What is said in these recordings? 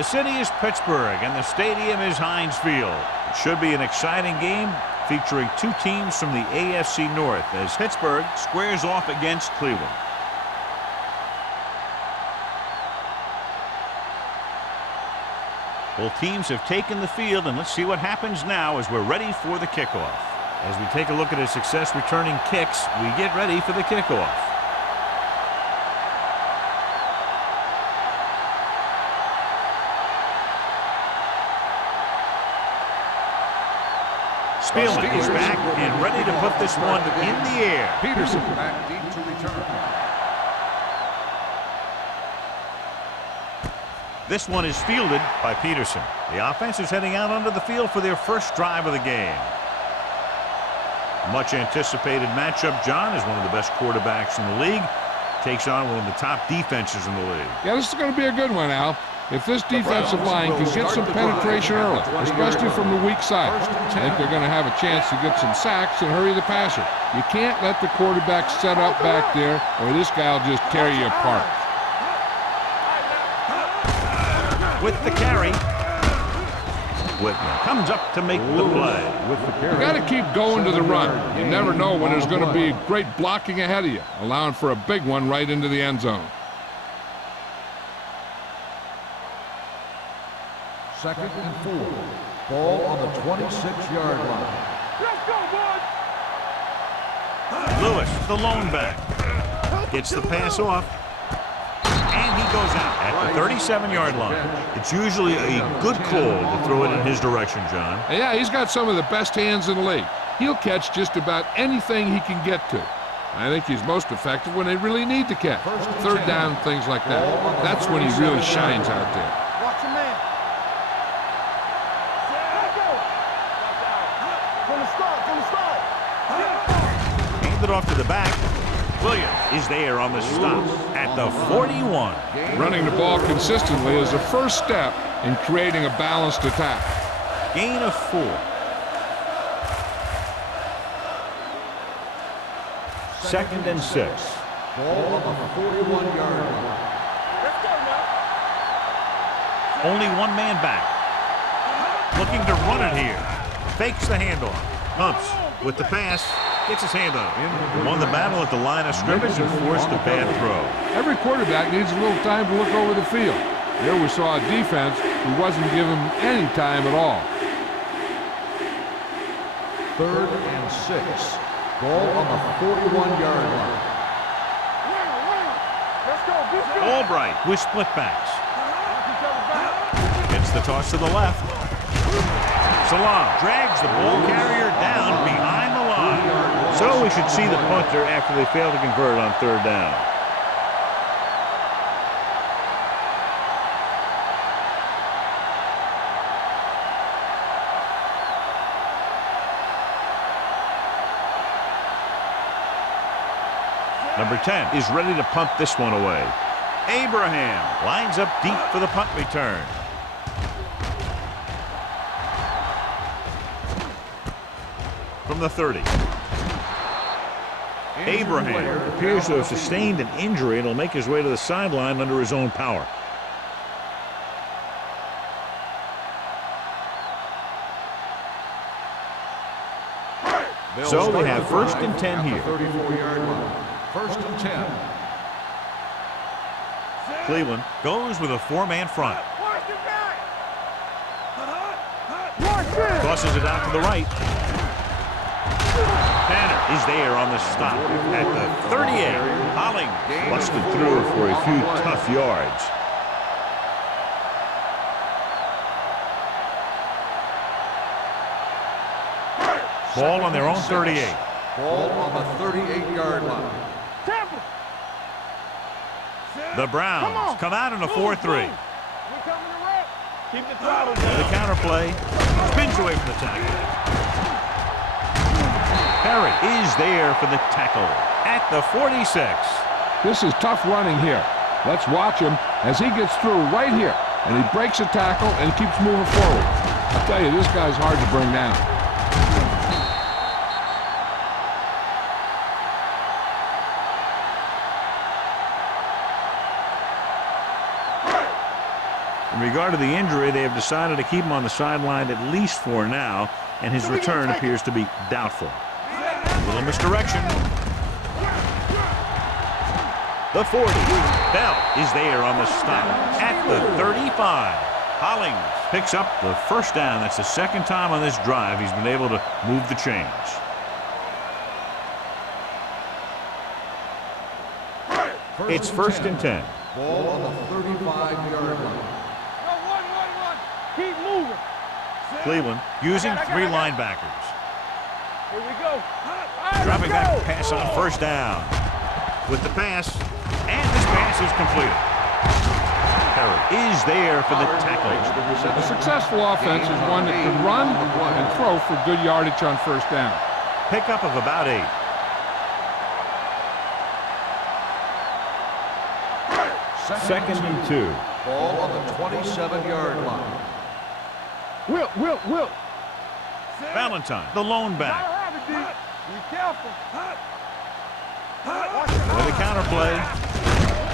The city is Pittsburgh, and the stadium is Heinz Field. It should be an exciting game featuring two teams from the AFC North as Pittsburgh squares off against Cleveland. Both teams have taken the field, and let's see what happens now as we're ready for the kickoff. As we take a look at his success returning kicks, we get ready for the kickoff. Spielman is back and ready to put this one in the air. Peterson back deep to return. This one is fielded by Peterson. The offense is heading out onto the field for their first drive of the game. Much anticipated matchup. John is one of the best quarterbacks in the league. Takes on one of the top defenses in the league. Yeah, this is going to be a good one, Al. If this defensive line can get some penetration early, especially from the weak side, I think they're going to have a chance to get some sacks and hurry the passer. You can't let the quarterback set up back there, or this guy will just tear you apart. With the carry, Whitman comes up to make the play. You got to keep going to the run. You never know when there's going to be great blocking ahead of you, allowing for a big one right into the end zone. Second and 4. Ball on the 26-yard line. Let's go, boys! Lewis, the lone back, gets the pass off, and he goes out at the 37-yard line. It's usually a good call to throw it in his direction, John. Yeah, he's got some of the best hands in the league. He'll catch just about anything he can get to. I think he's most effective when they really need to catch. Third down, things like that. That's when he really shines out there. Watch your man. Let's go. From the start. Hand it off to the back. Williams is there on the stop at the 41. Running the ball consistently is the first step in creating a balanced attack. Gain of 4. Second and 6. Ball on the 41-yard line. Let's go now. Only one man back. Looking to run it here. Fakes the handoff. Pumps with the pass. Gets his hand on it. Won the battle at the line of scrimmage and forced a bad throw. Every quarterback needs a little time to look over the field. Here we saw a defense who wasn't giving him any time at all. Third and 6. Ball on the 41-yard line. Let's go. Albright with split backs. Gets the toss to the left. Salam drags the ball carrier down behind the line. So we should see the punter after they fail to convert on third down. Number 10 is ready to punt this one away. Abraham lines up deep for the punt return. From the 30. Abraham appears to have sustained an injury and will make his way to the sideline under his own power. So we have first and 10 here. 34-yard line. First and 10. Cleveland goes with a 4-man front. Watch the back. Tosses it out to the right. Tanner is there on the stop at the 38. Holling busted through for a few tough yards. Ball on their own 38. Ball on the 38-yard line. The Browns come out in a 4-3. We're coming to wreck. Keep the throttle down. The counterplay spins away from the tackle. Perry is there for the tackle at the 46. This is tough running here. Let's watch him as he gets through right here, and he breaks a tackle and keeps moving forward. I'll tell you, this guy's hard to bring down. In regard to the injury, they have decided to keep him on the sideline at least for now, and his return appears to be doubtful. A little misdirection. The 40. Bell is there on the stop at the 35. Hollings picks up the first down. That's the second time on this drive he's been able to move the chains. It's first and 10. Ball on the 35-yard line. Keep moving. Cleveland using three linebackers. Here we go. Dropping back pass on first down. With the pass, and this pass is completed. Perry is there for the tackle. A successful offense is one that can run and throw for good yardage on first down. Pickup of about 8. Second and 2. Ball on the 27-yard line. Will. Valentine, the lone back. Be careful. With a counter play.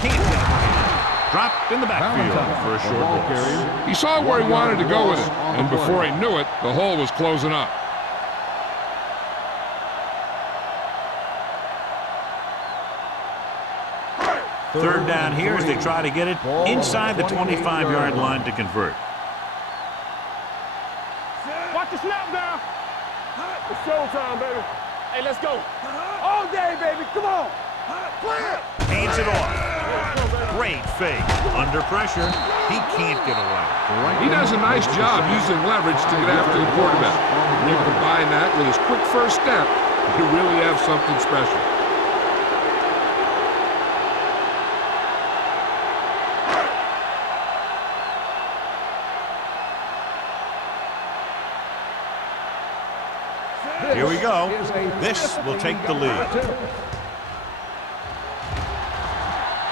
Can't get it. Dropped in the backfield for a short loss. He saw where he wanted to go with it, and before he knew it, the hole was closing up. Third down here as they try to get it inside the 25-yard line to convert. Watch the snap now. It's showtime, baby. Hey, let's go. All day, baby. Come on. Clear. Hands it off. Great fake. Under pressure, he can't get away. He does a nice job using leverage to get after the quarterback. When you combine that with his quick first step, you really have something special. Here we go. This will take the lead.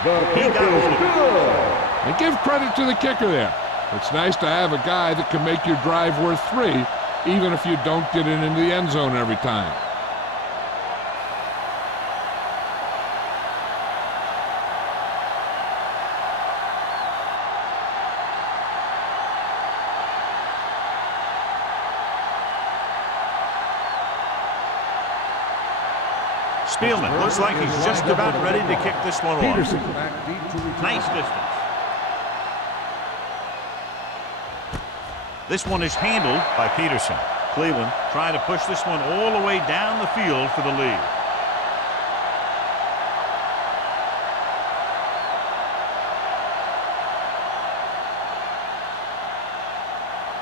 He got hold of it. And give credit to the kicker there. It's nice to have a guy that can make your drive worth 3, even if you don't get it into the end zone every time. Spielman looks like he's just about ready to kick this one off. Nice distance. This one is handled by Peterson. Cleveland trying to push this one all the way down the field for the lead.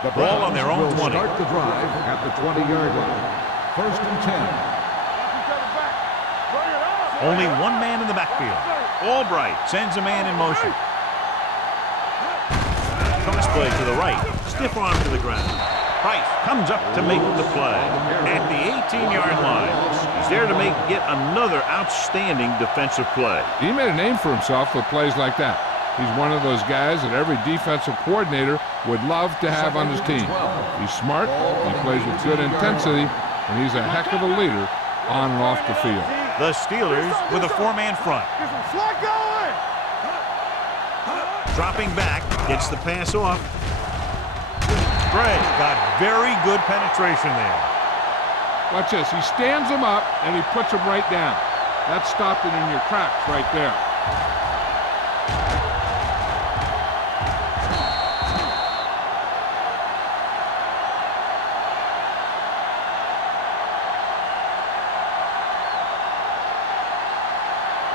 The ball on their own 20. Start the drive at the 20-yard line. First and 10. Only one man in the backfield. Albright sends a man in motion. Cross play to the right. Stiff arm to the ground. Price comes up to make the play. At the 18-yard line, he's there to make yet another outstanding defensive play. He made a name for himself with plays like that. He's one of those guys that every defensive coordinator would love to have on his team. He's smart, he plays with good intensity, and he's a heck of a leader on and off the field. The Steelers with a 4-man front. Dropping back, gets the pass off. Gray got very good penetration there. Watch this. He stands him up, and he puts him right down. That's stopping in your tracks right there.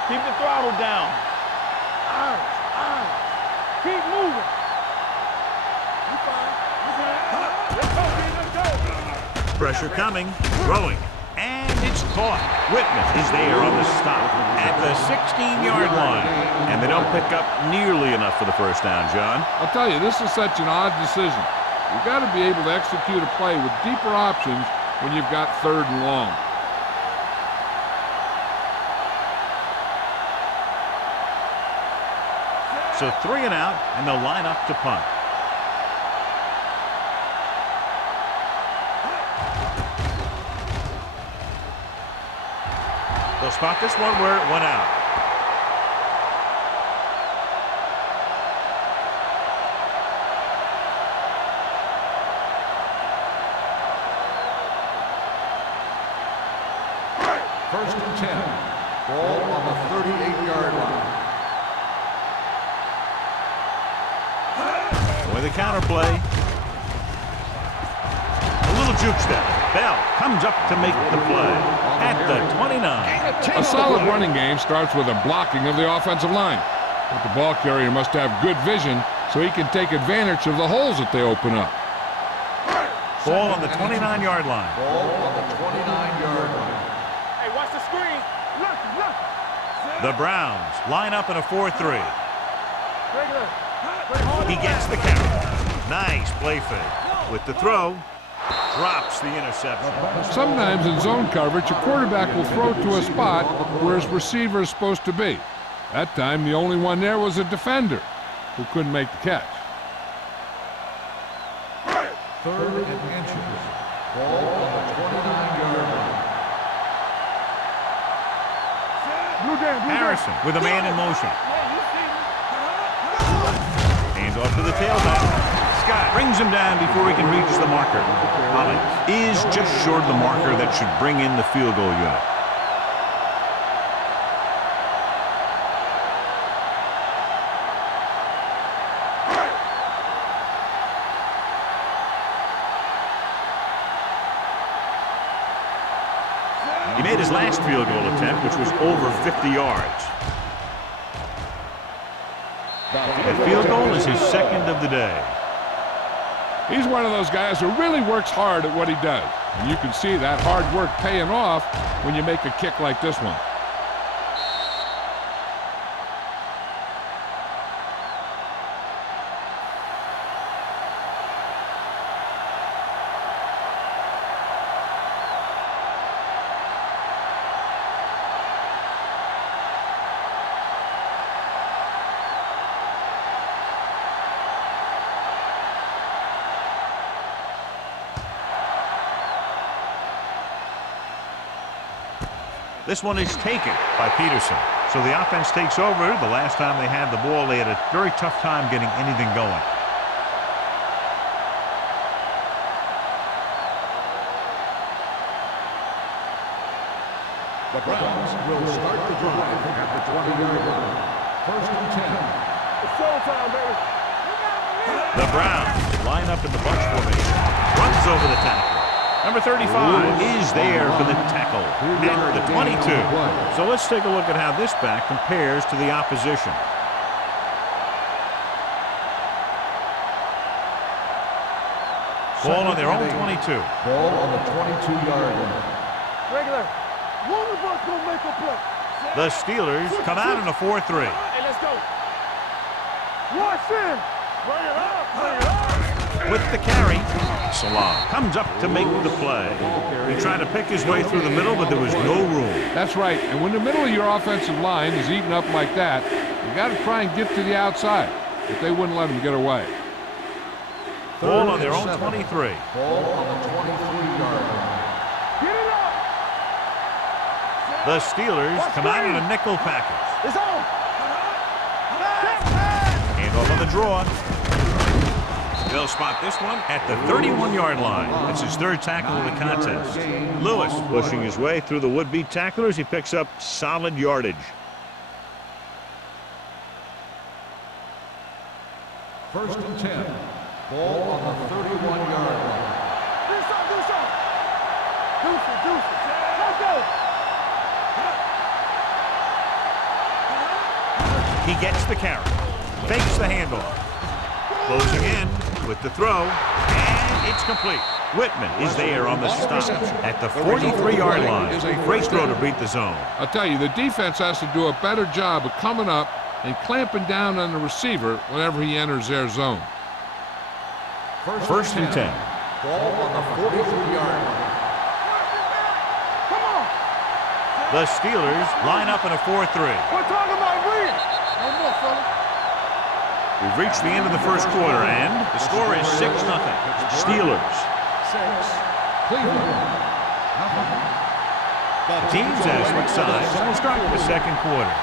Keep the throttle down. Keep moving. You fine. Let's go. Pressure coming, throwing, and it's caught. Whitman is there on the stop at the 16-yard line, and they don't pick up nearly enough for the first down, John. I'll tell you, this is such an odd decision. You've got to be able to execute a play with deeper options when you've got 3rd and long. So 3 and out, and they'll line up to punt. They'll spot this one where it went out. First and 10. Ball on the 38-yard line. With a counter play. A little juke step. Bell comes up to make the play at the 29. A solid running game starts with a blocking of the offensive line. But the ball carrier must have good vision so he can take advantage of the holes that they open up. Ball on the 29-yard line. Ball on the 29-yard line. Hey, watch the screen. Look, look. The Browns line up in a 4-3. Regular. He gets the carry. Nice play fake. With the throw, drops the interception. Sometimes in zone coverage, a quarterback will throw to a spot where his receiver is supposed to be. That time, the only one there was a defender who couldn't make the catch. Third and inches. Ball on the 29-yard line. Harrison with a man in motion. Hands off to the tailback. Scott brings him down before he can reach the marker. Holly is just short of the marker that should bring in the field goal unit. He made his last field goal attempt, which was over 50 yards. That field goal is his second of the day. He's one of those guys who really works hard at what he does. And you can see that hard work paying off when you make a kick like this one. This one is taken by Peterson. So the offense takes over. The last time they had the ball, they had a very tough time getting anything going. The Browns will start the drive at the 20-yard line. First and 10. It's showtime, baby. The Browns line up in the bunch formation. Runs over the tackle. Number 35 is there for the tackle at the 22. So let's take a look at how this back compares to the opposition. Ball on their own 22. Ball on the 22-yard line. Regular. One of us gonna make a play. The Steelers come out in a 4-3. Hey, let's go. Watch in. Bring it up. Bring it up. With the carry, Salah comes up to make the play. He tried to pick his way through the middle, but there was no room. That's right. And when the middle of your offensive line is eaten up like that, you got to try and get to the outside. But they wouldn't let him get away. Ball on their own 23. Ball on the 23-yard line. Get it up. The Steelers come out in a nickel package. It's on. Hand off on the draw. They'll spot this one at the 31-yard line. That's his third tackle of the contest. Lewis pushing his way through the would-be tacklers. He picks up solid yardage. First and 10. Ball on the 31-yard line. Do something. Do something. Deuce it. Let's go. He gets the carry. Fakes the handoff. Closing in with the throw. And it's complete. Whitman is there on the stop at the 43-yard line. Great throw to beat the zone. I'll tell you, the defense has to do a better job of coming up and clamping down on the receiver whenever he enters their zone. First and 10. Ball on the 43-yard line. Come on. The Steelers line up in a 4-3. We're talking about reading. No more, fella. We've reached the end of the first quarter, and the score is 6-0. Steelers. 6. Cleveland. The teams have switched sides, and we'll start the second quarter.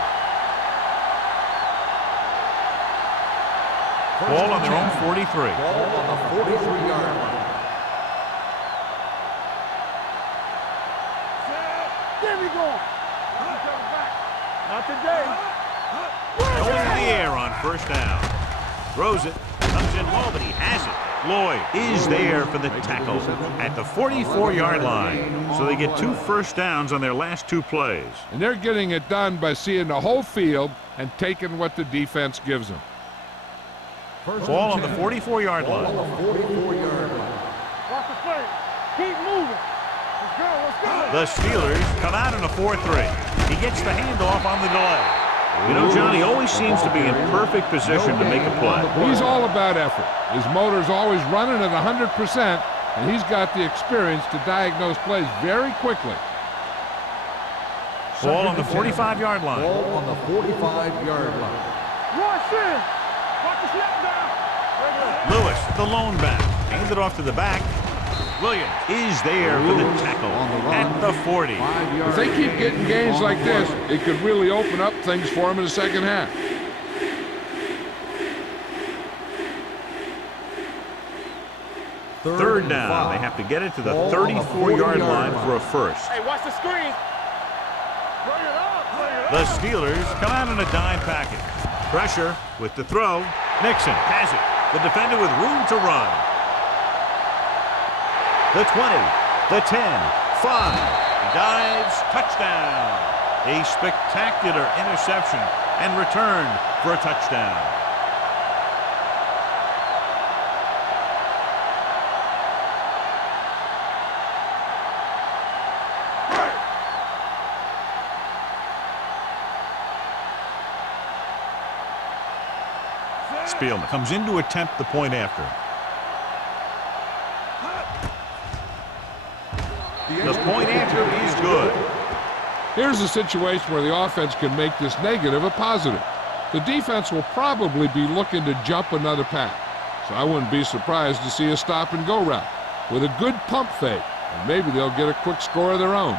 Ball on their own 43. Ball on the 43-yard line. There we going. Not today. Going in the air on first down. Throws it. Comes in low, but he has it. Lloyd is there for the tackle at the 44-yard line. So they get 2 first downs on their last 2 plays. And they're getting it done by seeing the whole field and taking what the defense gives them. Ball on the 44-yard line. On the 44-yard line. Watch the play. Keep moving. Let's go. Let's go. The Steelers come out in a 4-3. He gets the handoff on the delay. You know, Johnny always seems to be in perfect position to make a play. He's all about effort. His motor's always running at 100%, and he's got the experience to diagnose plays very quickly. Ball on the 45-yard line. Ball on the 45-yard line. Rush in. Watch the snap down. Lewis, the lone back. Hands it off to the back. Williams is there for the tackle at the 40. If they keep getting gains like this, it could really open up things for him in the second half. Third down. They have to get it to the 34-yard line for a first. Hey, watch the screen. Bring it up. The Steelers come out in a dime package. Pressure with the throw. Nixon has it. The defender with room to run. The 20, the 10, 5. He dives, touchdown. A spectacular interception and returned for a touchdown. Spielman comes in to attempt the point after. The point after is good. Here's a situation where the offense can make this negative a positive. The defense will probably be looking to jump another pack, so I wouldn't be surprised to see a stop-and-go route with a good pump fake, and maybe they'll get a quick score of their own.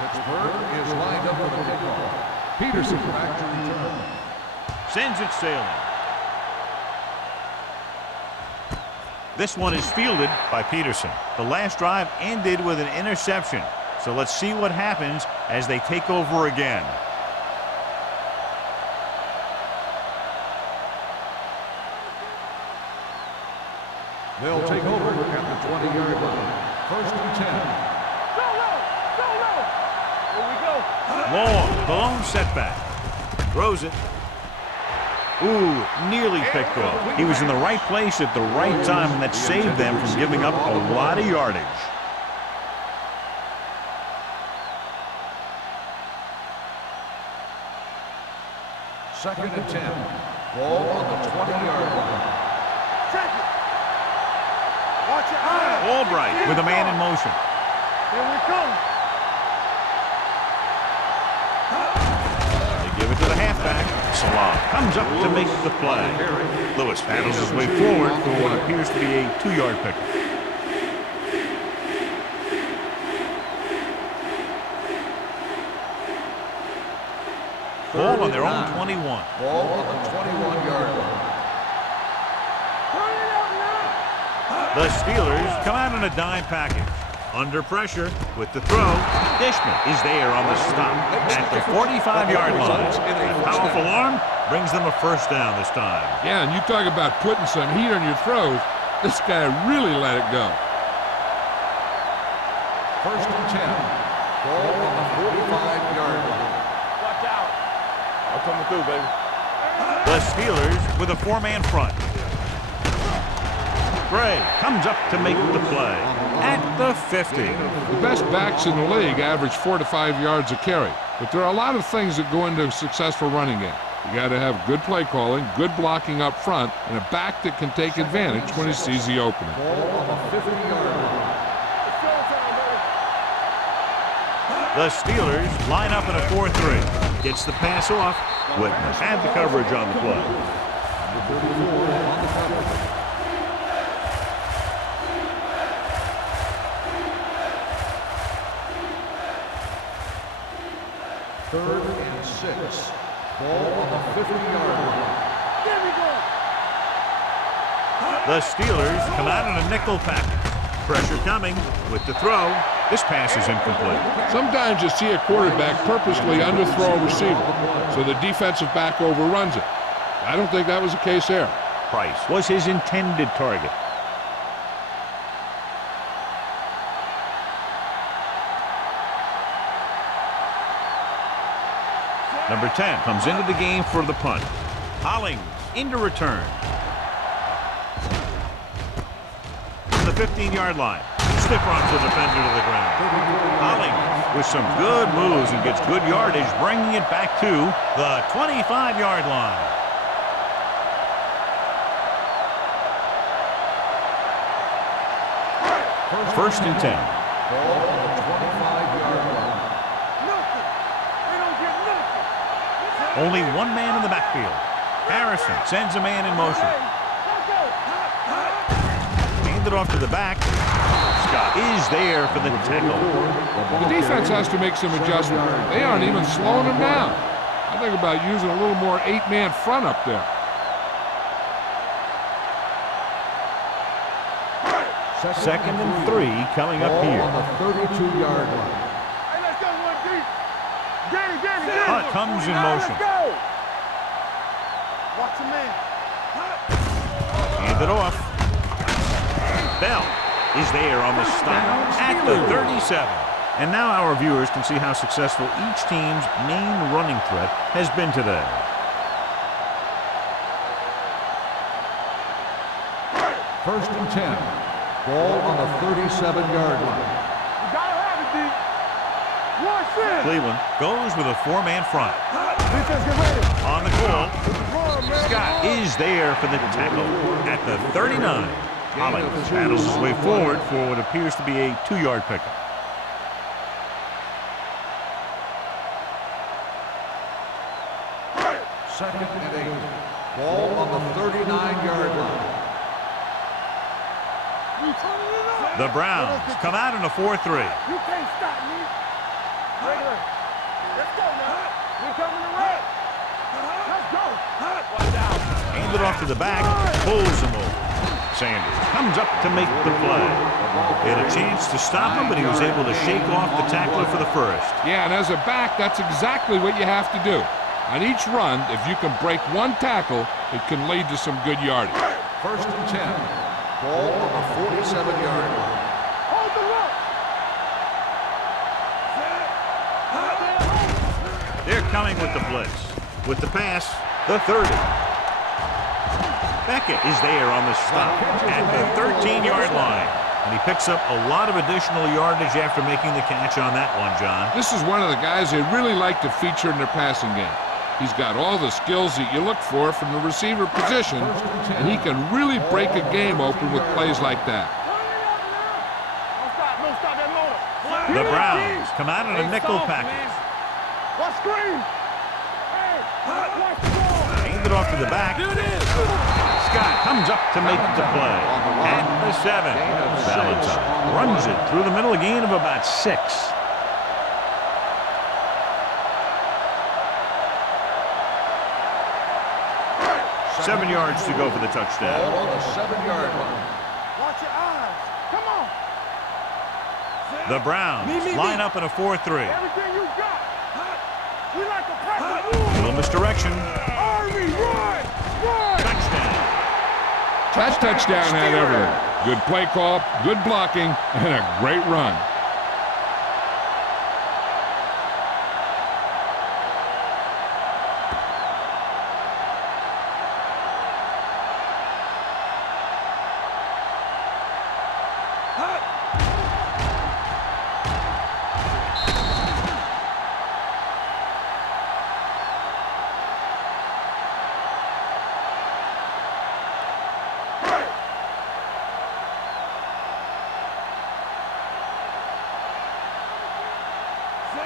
Pittsburgh is lined up for the kickoff. Peterson back to return. Sends it sailing. This one is fielded by Peterson. The last drive ended with an interception. So let's see what happens as they take over again. They'll take over at the 20-yard line. First and 10. Long, the lone setback. Throws it. Ooh, nearly picked off. He was in the right place at the right time, and that saved them from giving up a lot of yardage. Second and 10. Ball on the 20-yard line. Watch your eyes. Albright with a man in motion. Here we come. Give it to the halfback. Salah comes up to make the play. Lewis battles his way forward for what appears to be a 2-yard pickup. Ball on their own 21. Ball on the 21-yard line. The Steelers come out in a dime package. Under pressure with the throw. Dishman is there on the stop at the 45-yard line. That powerful arm brings them a first down this time. Yeah, and you talk about putting some heat on your throws. This guy really let it go. First and 10. Ball on the 45-yard line. Watch out. I'm coming through, baby. The Steelers with a 4-man front. Gray comes up to make the play at the 50. The best backs in the league average 4 to 5 yards a carry, but there are a lot of things that go into a successful running game. You got to have good play calling, good blocking up front, and a back that can take advantage when he sees the opening. Ball on the 50-yard line. The Steelers line up in a 4-3. Gets the pass off. Whitman had the coverage on the play. Number 34 on the coverage. Third and 6. Ball on the 50-yard line. There we go. The Steelers come out in a nickel package. Pressure coming with the throw. This pass is incomplete. Sometimes you see a quarterback purposely underthrow a receiver, so the defensive back overruns it. I don't think that was the case there. Price was his intended target. Number 10 comes into the game for the punt. Hollings into return. To the 15-yard line. Stiff arms the defender to the ground. Hollings with some good moves and gets good yardage, bringing it back to the 25-yard line. First and 10. Ball on the 25-yard line. Nothing. They don't get nothing. Only one man in the backfield. Harrison sends a man in motion. Handed off to the back. Scott is there for the tackle. The defense has to make some adjustments. They aren't even slowing him down. I think about using a little more 8-man front up there. Second and 3 coming up here. On the 32-yard line. Hey, let's go one deep. Get it. Hunt comes in motion. Let's go. Watch your man. Handed off. Bell is there on the stop at the 37. And now our viewers can see how successful each team's main running threat has been today. First and 10. Ball on the 37-yard line. You gotta have it, D. Watch this. Cleveland goes with a 4-man front. Defense, get ready. On the call, Run, man. Scott is there for the tackle at the 39. Hollings battles his way forward for what appears to be a 2-yard pickup. Second and 8. Ball on the 39-yard line. You turning it up. The Browns come out in a 4-3. You can't stop me. Regular. Let's go now. We coming to run. Let's go. One down. Handed off to the back, pulls him over. Sanders comes up to make the play. He had a chance to stop him, but he was able to shake off the tackler for the first. Yeah, and as a back, that's exactly what you have to do. On each run, if you can break one tackle, it can lead to some good yardage. First and 10. Ball on the 47-yard line. Hold the look. They're coming with the blitz. With the pass, the 30. Beckett is there on the stop at the 13-yard line. And he picks up a lot of additional yardage after making the catch on that one, John. This is one of the guys they really like to feature in their passing game. He's got all the skills that you look for from the receiver position, and he can really break a game open with plays like that. Don't stop that motor. The Browns come out in a nickel package. What screen? Hey, watch the ball. Handed off to the back. Scott comes up to make the play. At the 7. Valentine runs it through the middle, a gain of about 6. Seven yards to go for the touchdown. Ball on the 7-yard line. Watch your eyes. Come on. The Browns line up in a 4-3. Everything you got. We like to press. Little misdirection. Army, run. Touchdown. That touchdown had everything. Good play call, good blocking, and a great run.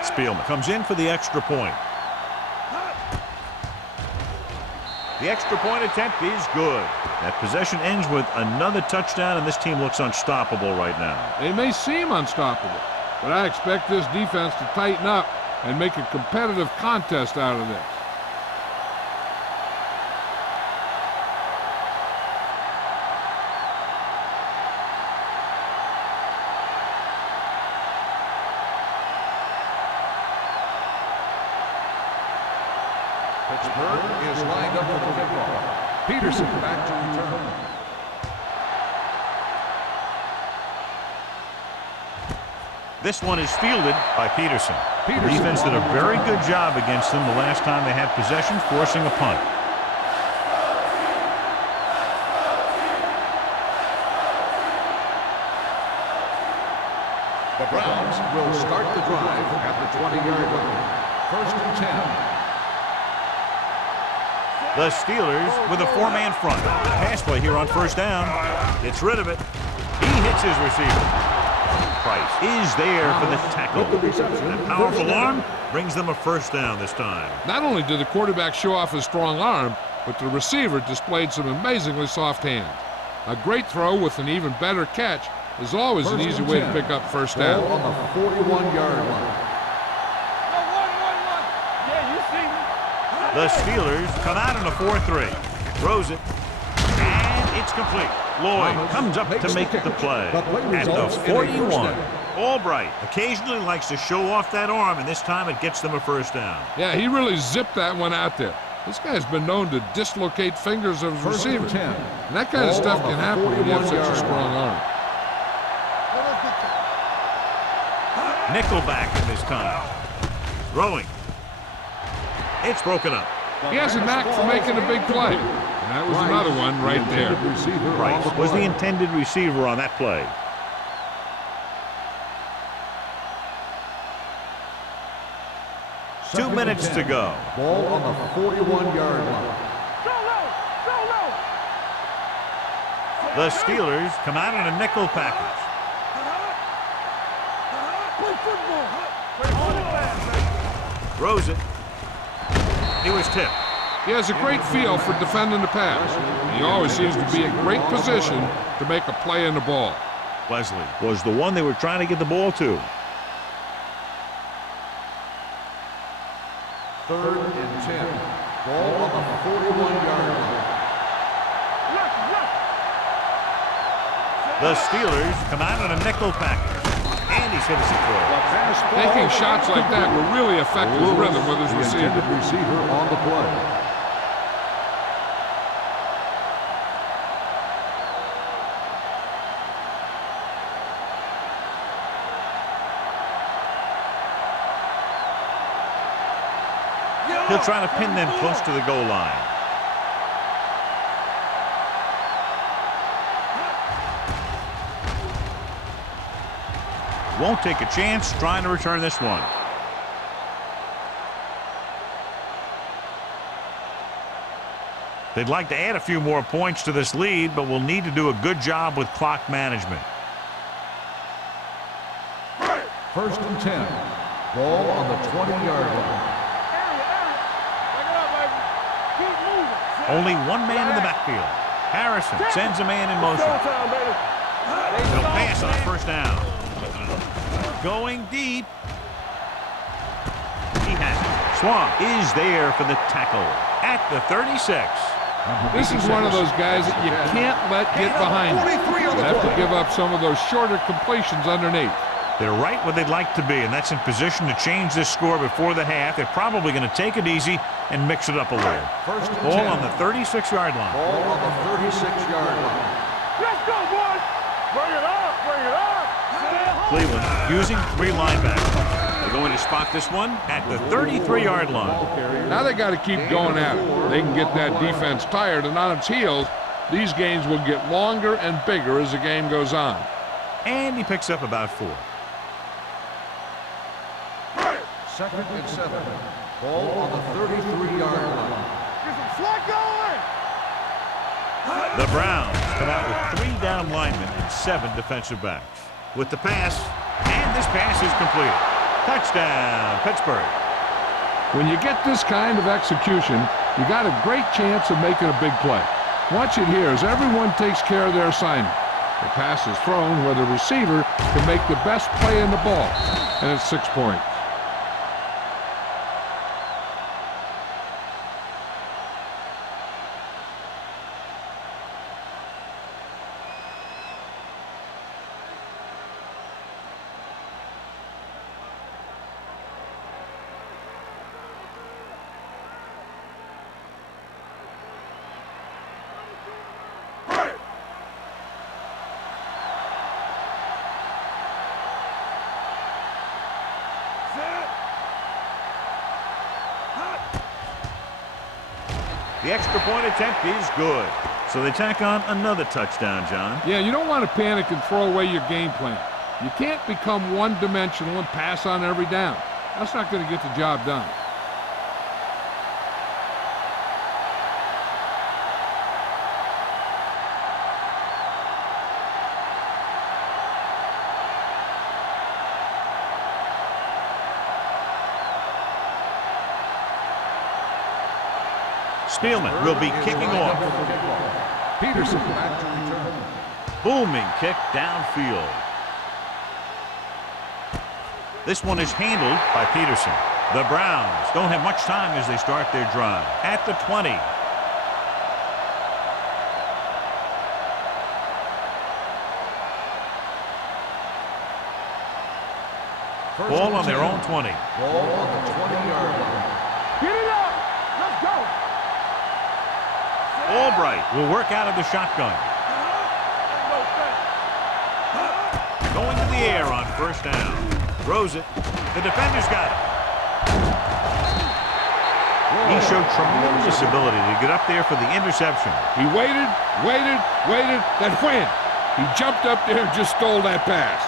Spielman comes in for the extra point. The extra point attempt is good. That possession ends with another touchdown, and this team looks unstoppable right now. They may seem unstoppable, but I expect this defense to tighten up and make a competitive contest out of this. Pittsburgh is lined up for the kickoff. Peterson back to return. This one is fielded by Peterson. Defense did a very good job against them the last time they had possession, forcing a punt. The Browns will start the drive at the 20-yard line. First and 10. The Steelers with a four-man front. Pass play here on first down. Gets rid of it. He hits his receiver. Price is there for the tackle. That powerful arm brings them a first down this time. Not only did the quarterback show off his strong arm, but the receiver displayed some amazingly soft hands. A great throw with an even better catch is always an easy way to pick up first down. Ball on the 41-yard line. The Steelers come out in a 4-3. Throws it. And it's complete. Lloyd comes up to make the play at the 41. Albright occasionally likes to show off that arm, and this time it gets them a first down. Yeah, he really zipped that one out there. This guy's been known to dislocate fingers of his receivers. And that kind of stuff can happen when you have such a strong arm. Nickelback in this time. Throwing. It's broken up. He has a knack for making a big play. And that was another one right there. Price was the intended receiver on that play. Two minutes to go. Ball on the 41-yard line. The Steelers come out in a nickel package. Throws it. He was tipped. He has a great feel for defending the pass. He always seems to be in great position to make a play in the ball. Wesley was the one they were trying to get the ball to. Third and 10. Ball on the 41-yard line. The Steelers come out in a nickel package. And he's hit his throw. Taking shots like that will really affect his rhythm with his receiver. Receiver on the play. He'll try to pin them close to the goal line. Won't take a chance trying to return this one. They'd like to add a few more points to this lead, but will need to do a good job with clock management. First and 10. Ball on the 20-yard line. Only one man in the backfield. Harrison sends a man in motion. They'll pass on first down. Going deep. He has it. Swamp is there for the tackle at the 36. This is one of those guys that you can't let get behind you. You have to give up some of those shorter completions underneath. They're right where they'd like to be, and that's in position to change this score before the half. They're probably going to take it easy and mix it up a little. First and Ball 10. on the 36-yard line. Ball on the 36-yard line. Let's go, boys! Bring it up! Bring it up! Cleveland using three linebackers. They're going to spot this one at the 33-yard line. Now they got to keep going at it. They can get that defense tired and on its heels. These games will get longer and bigger as the game goes on. And he picks up about 4. Second and 7. Ball on the 33-yard line. Get some slack going! The Browns come out with 3 down linemen and 7 defensive backs. With the pass, and this pass is completed. Touchdown, Pittsburgh. When you get this kind of execution, you got a great chance of making a big play. Watch it here as everyone takes care of their assignment. The pass is thrown where the receiver can make the best play in the ball, and it's 6 points. The extra point attempt is good. So they tack on another touchdown, John. Yeah, you don't want to panic and throw away your game plan. You can't become one-dimensional and pass on every down. That's not going to get the job done. Spielman will be kicking off. Peterson back to return. Booming kick downfield. This one is handled by Peterson. The Browns don't have much time as they start their drive. At the 20. Ball on their own 20. Ball on the 20-yard line. Get it up. Let's go. Albright will work out of the shotgun. Going to the air on first down. Throws it. The defender's got it. He showed tremendous ability to get up there for the interception. He waited, then wham! He jumped up there and just stole that pass.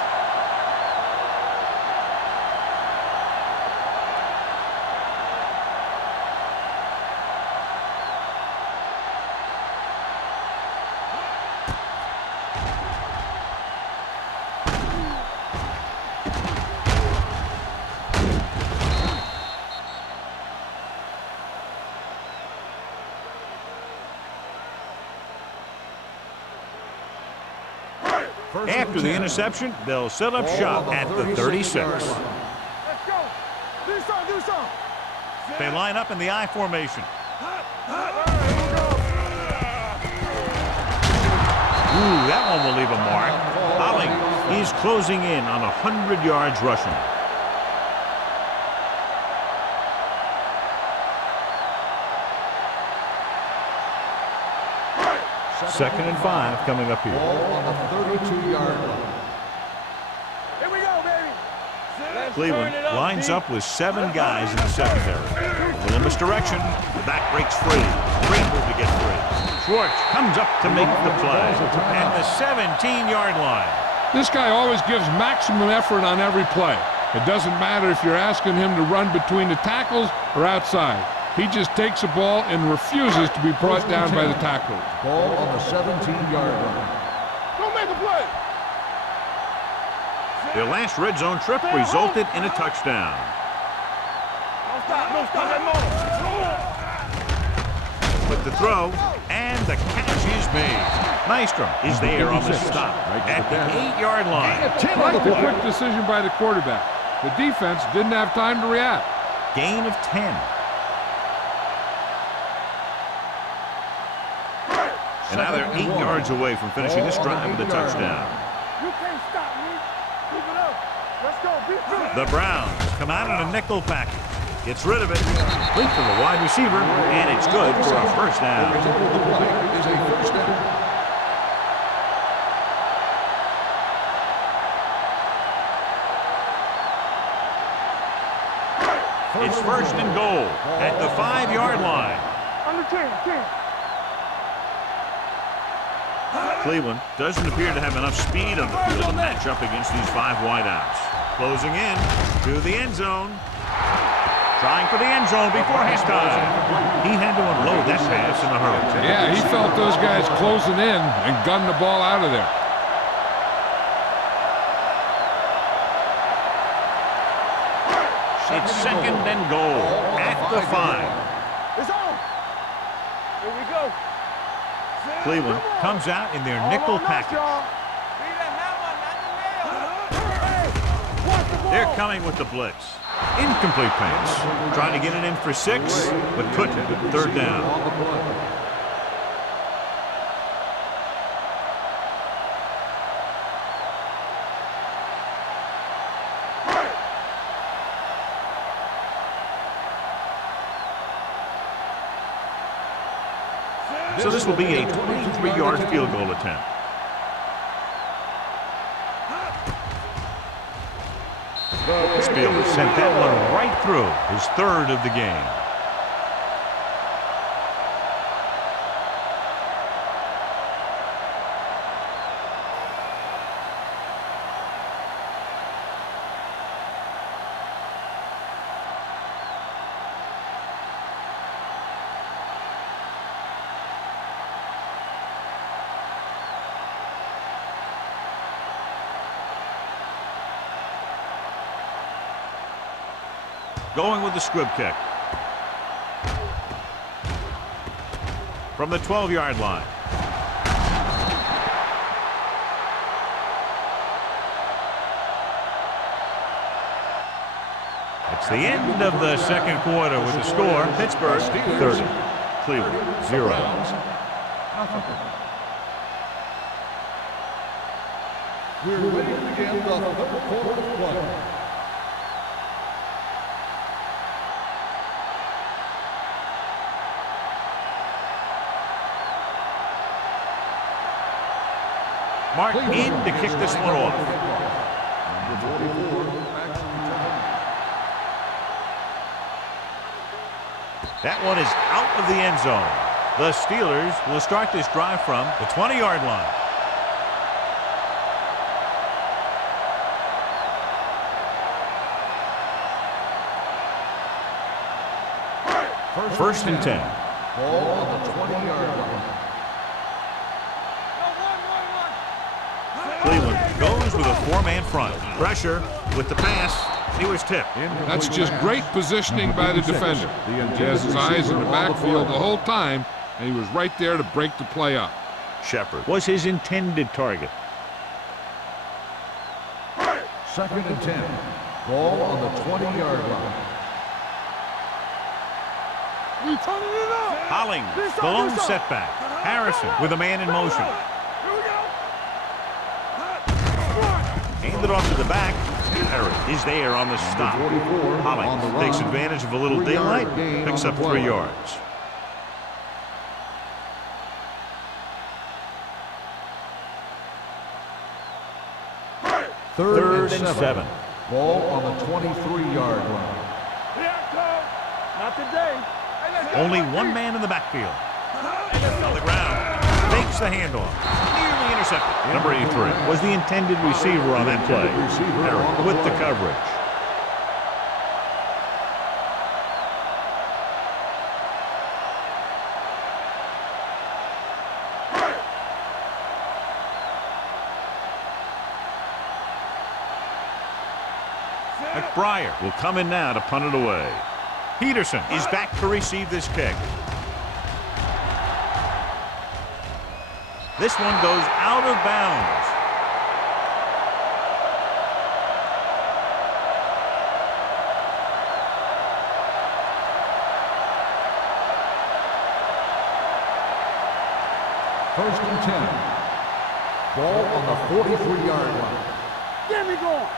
After the interception, they'll set up shop at the 36. Let's go. Do something. They line up in the I formation. Ooh, that one will leave a mark. Ollie, he's closing in on 100 yards rushing. Second and 5 coming up here. Ball on the 32-yard line. Here we go, baby. Cleveland lines up with 7 guys in the secondary. A little misdirection. The back breaks free. Greenwood to get free. Schwartz comes up to make the play. At the 17-yard line. This guy always gives maximum effort on every play. It doesn't matter if you're asking him to run between the tackles or outside. He just takes the ball and refuses to be brought down by the tackler. Ball on the 17-yard line. Don't make a play. Their last red zone trip resulted in a touchdown. No stop that motor. With the throw, and the catch is made. Nystrom is there on the stop at the 8-yard line. I like the quick decision by the quarterback. The defense didn't have time to react. Gain of 10. And now they're 8 yards away from finishing this drive with a touchdown. You can't stop me. Keep it up. Let's go. Be true. The Browns come out in a nickel package. Gets rid of it. Complete from the wide receiver, and it's good for a first down. The play is a first down. It's first and goal at the 5-yard line. Under 10. Cleveland doesn't appear to have enough speed on the field to match up against these 5 wideouts. Closing in to the end zone. Trying for the end zone before halftime. He had to unload that pass in a hurry. Yeah, he felt those guys closing in and gunned the ball out of there. It's second and goal at the 5. It's on. Here we go. Cleveland comes out in their nickel package. They're coming with the blitz. Incomplete pass. Trying to get it in for 6, but couldn't at third down. So this will be a 23-yard field goal attempt. Spielman sent that one right through, his 3rd of the game. Going with the squib kick. From the 12-yard line. It's the end of the second quarter with the score. Pittsburgh 30, Cleveland 0. We're ready to begin the third quarter of play. Mark in to kick this one off. That one is out of the end zone. The Steelers will start this drive from the 20-yard line. First and 10. Ball on the 20-yard line. Cleveland goes with a four-man front. Pressure with the pass. He was tipped. That's just great positioning by the defender. He has his eyes in the backfield the whole time, and he was right there to break the play up. Shepard was his intended target. Second and 10. Ball on the 20-yard line. Hollings, the lone setback. Harrison with a man in motion. Handed off to the back. Harris is there on the stop. Hollings takes advantage of a little daylight, picks up 3 yards. Third and 7. Ball on the 23-yard line. Not today. Only one man in the backfield. On the ground. Takes the handoff. Nearly intercepted. Number 83 was the intended receiver on that play. Harris with the coverage. McBriar will come in now to punt it away. Peterson is back to receive this kick. This one goes out of bounds. First and 10. Ball on the 43-yard line. Get me going.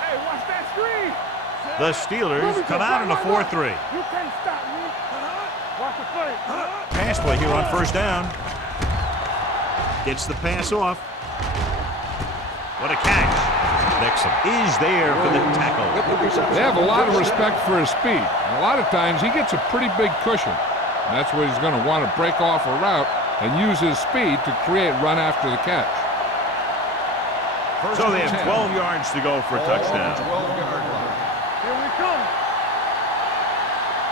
Hey, watch that screen. The Steelers come out in a 4-3. You can't stop me. Watch the play. Pass play here on first down. Gets the pass off. What a catch. Nixon is there for the tackle. They have a lot of respect for his speed. And a lot of times he gets a pretty big cushion. And that's where he's going to want to break off a route and use his speed to create run after the catch. So they have 12 yards to go for a touchdown. Here we come.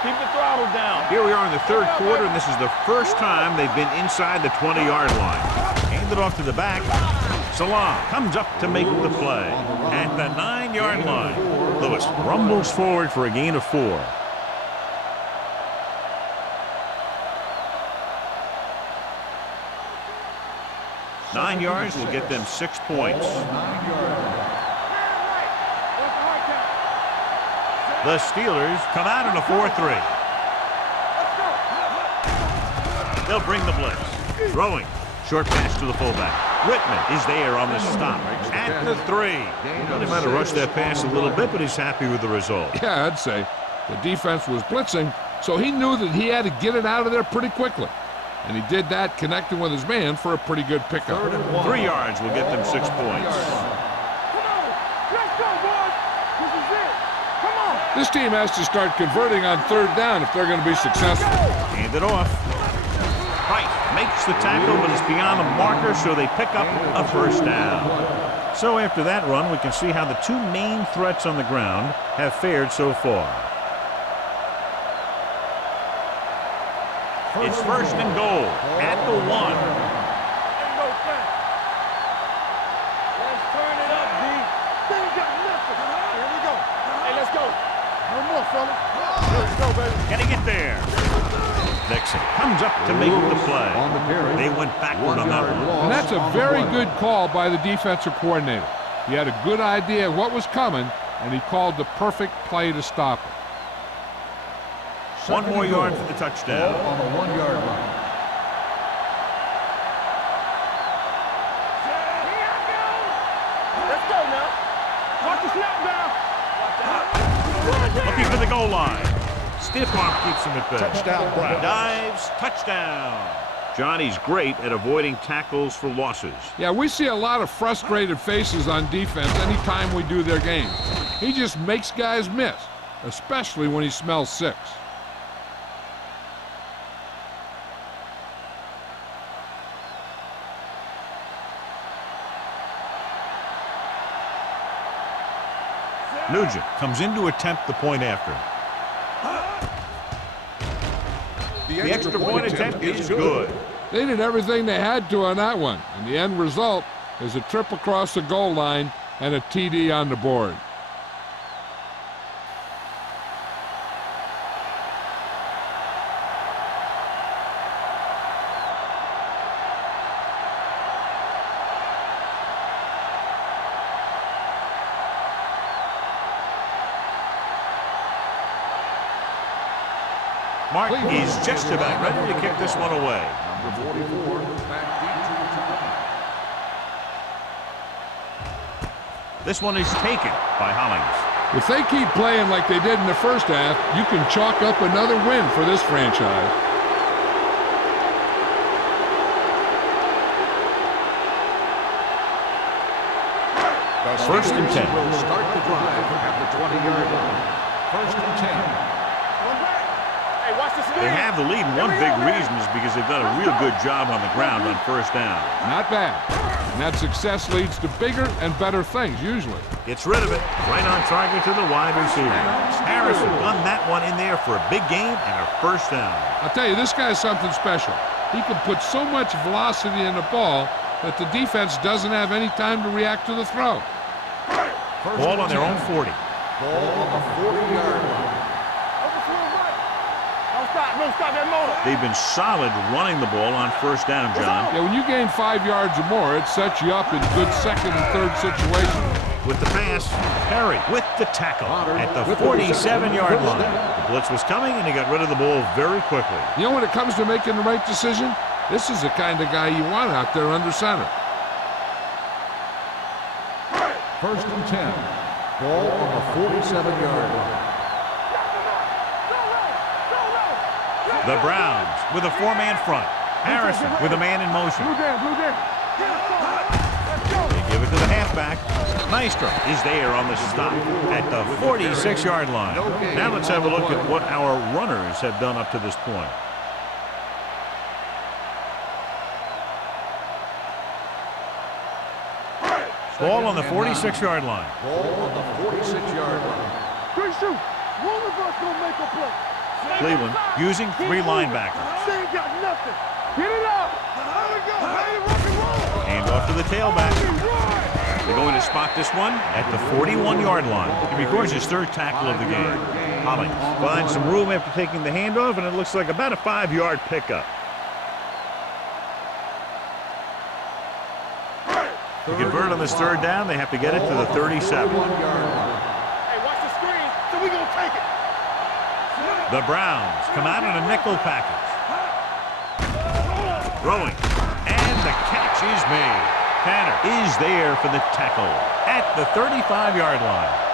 Keep the throttle down. Here we are in the third quarter, and this is the first time they've been inside the 20-yard line. Handed off to the back. Salam comes up to make the play at the 9-yard line. Lewis rumbles forward for a gain of 4. Nine yards will get them 6 points. The Steelers come out in a 4-3. They'll bring the blitz. Throwing. Short pass to the fullback. Whitman is there on the stop at the 3. They might have rushed that pass a little bit, but he's happy with the result. Yeah, I'd say. The defense was blitzing, so he knew that he had to get it out of there pretty quickly. And he did that connecting with his man for a pretty good pickup. 3 yards will get them 6 points. Come on. Let's go, boys. This is it. Come on. This team has to start converting on third down if they're going to be successful. Hand it off. Price makes the tackle, but it's beyond the marker, so they pick up a first down. So after that run, we can see how the two main threats on the ground have fared so far. It's first and goal at the 1. Ain't no thing. Let's turn it up, D. They ain't got nothing. Here we go. Hey, let's go. No more fellas. Let's go, baby. Can he get there? Dixon comes up to make the play. On the carry. They went backward on that one. And that's a very good call by the defensive coordinator. He had a good idea of what was coming, and he called the perfect play to stop it. One more yard for the touchdown. On the 1 yard line. Let's go now. Watch the snap now. Looking for the goal line. Stiff arm keeps him at bay. Touchdown, Browns. Dives, touchdown. Johnny's great at avoiding tackles for losses. Yeah, we see a lot of frustrated faces on defense anytime we do their games. He just makes guys miss, especially when he smells six. Nugent comes in to attempt the point after. The extra point attempt is good. They did everything they had to on that one, and the end result is a trip across the goal line and a TD on the board. Mark is just about ready to kick this one away. Number 44, back deep to the This one is taken by Hollings. If they keep playing like they did in the first half, you can chalk up another win for this franchise. First and 10. will start the drive at the 20-yard line. First and 10. Hey, watch the screen. They have the lead, and one big reason is because they've done a real good job on the ground on first down. Not bad. And that success leads to bigger and better things, usually. Gets rid of it. Right on target to the wide receiver. Harrison won that one in there for a big gain and a first down. I'll tell you, this guy's something special. He can put so much velocity in the ball that the defense doesn't have any time to react to the throw. Ball on their own 40. Ball on the 40-yard line. Don't stop that motor. They've been solid running the ball on first down, John. Yeah, when you gain 5 yards or more, it sets you up in good second and third situations. With the pass, Perry with the tackle at the 47-yard line. The blitz was coming, and he got rid of the ball very quickly. You know, when it comes to making the right decision, this is the kind of guy you want out there under center. First and 10. Ball on the 47-yard line. The Browns with a four-man front. Harrison with a man in motion. Blue down, blue down. They give it to the halfback. Maestro is there on the stop at the 46-yard line. Now let's have a look at what our runners have done up to this point. Ball on the 46-yard line. Ball on the 46-yard line. Good shoot. One of us gonna make a play. Cleveland using three linebackers. They ain't got nothing. Get it up. There we go. Ready to rock and roll. Hand off to the tailback. They're going to spot this one at the 41-yard line. He records his third tackle of the game. Hollings finds some room after taking the handoff, and it looks like about a 5-yard pickup. To convert on this third down, they have to get it to the 37. Hey, watch the screen. So we gonna take it. The Browns come out in a nickel package. Throwing, and the catch is made. Tanner is there for the tackle at the 35-yard line.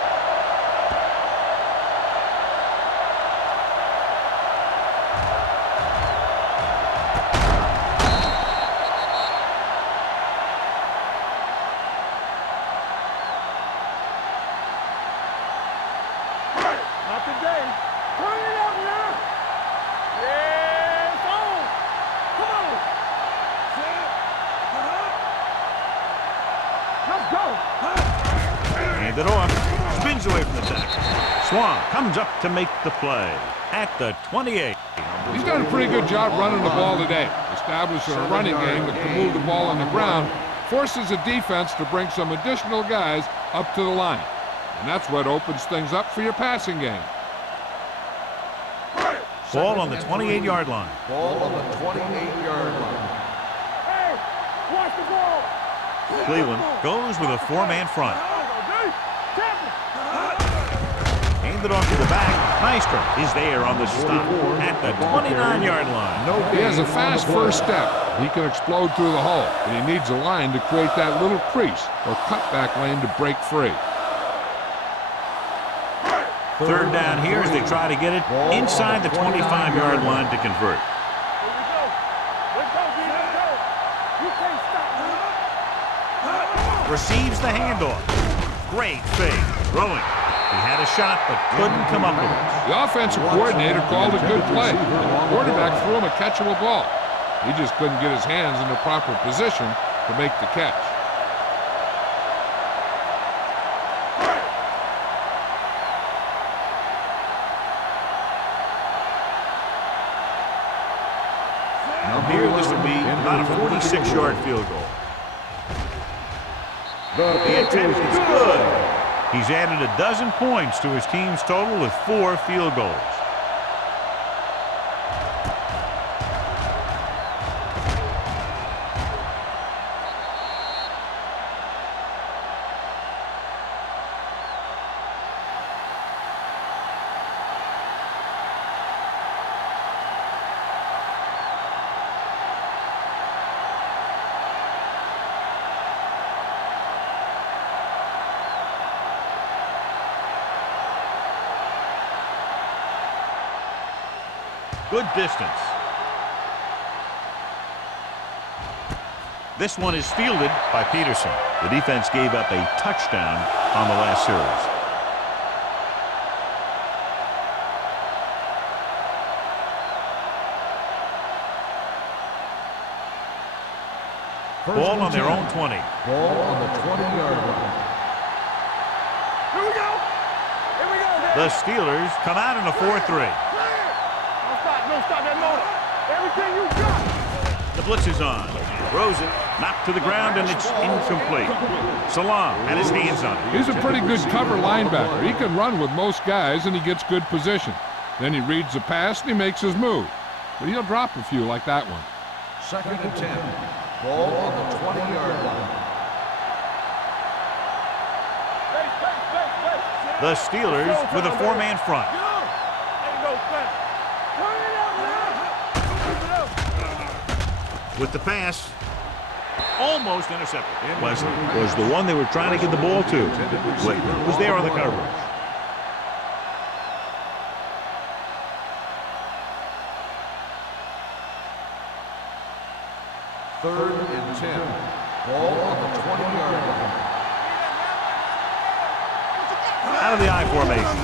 Not today. Turn it up now. Yeah, it's on. Come on. Let's go. Hand it off. Spins away from the tackle. Swan comes up to make the play at the 28. He's done a pretty good job running the ball today, establishing a running game that can move the ball on the ground, forces the defense to bring some additional guys up to the line. And that's what opens things up for your passing game. Ball on the 28-yard line. Ball on the 28-yard line. Hey, watch the ball. Cleveland goes with a four-man front. Handed off to the back. Nystrom is there on the stop at the 29-yard line. He has a fast first step. He can explode through the hole, but he needs a line to create that little crease or cutback lane to break free. Third down here as they try to get it inside the 25-yard line to convert. Here we go. Let's go, D. Let's go. You can't stop me. Receives the handoff. Great fake. Throwing. He had a shot but couldn't come up with it. The offensive coordinator called a good play. The quarterback threw him a catchable ball. He just couldn't get his hands in the proper position to make the catch. Here, this would be about a 46-yard field goal. The attempt is good. He's added a dozen points to his team's total with 4 field goals. Good distance. This one is fielded by Peterson. The defense gave up a touchdown on the last series. Ball on their own 20. Ball on the 20-yard line. Here we go. Here we go. The Steelers come out in a 4-3. Don't stop that motor. Everything you got. The blitz is on. Throws it, knocked to the ground, and it's incomplete. Salam had his hands on it. He's a pretty good cover linebacker. He can run with most guys, and he gets good position. Then he reads the pass, and he makes his move. But he'll drop a few like that one. 2nd and 10. Ball on the 20-yard line. The Steelers with a four-man front. Ain't no thing. Turn it up, man. With the pass, almost intercepted. Wesley was the one they were trying to get the ball to. Whitman was there on the coverage. Third and 10. Ball on the 20-yard line. Out of the I formation.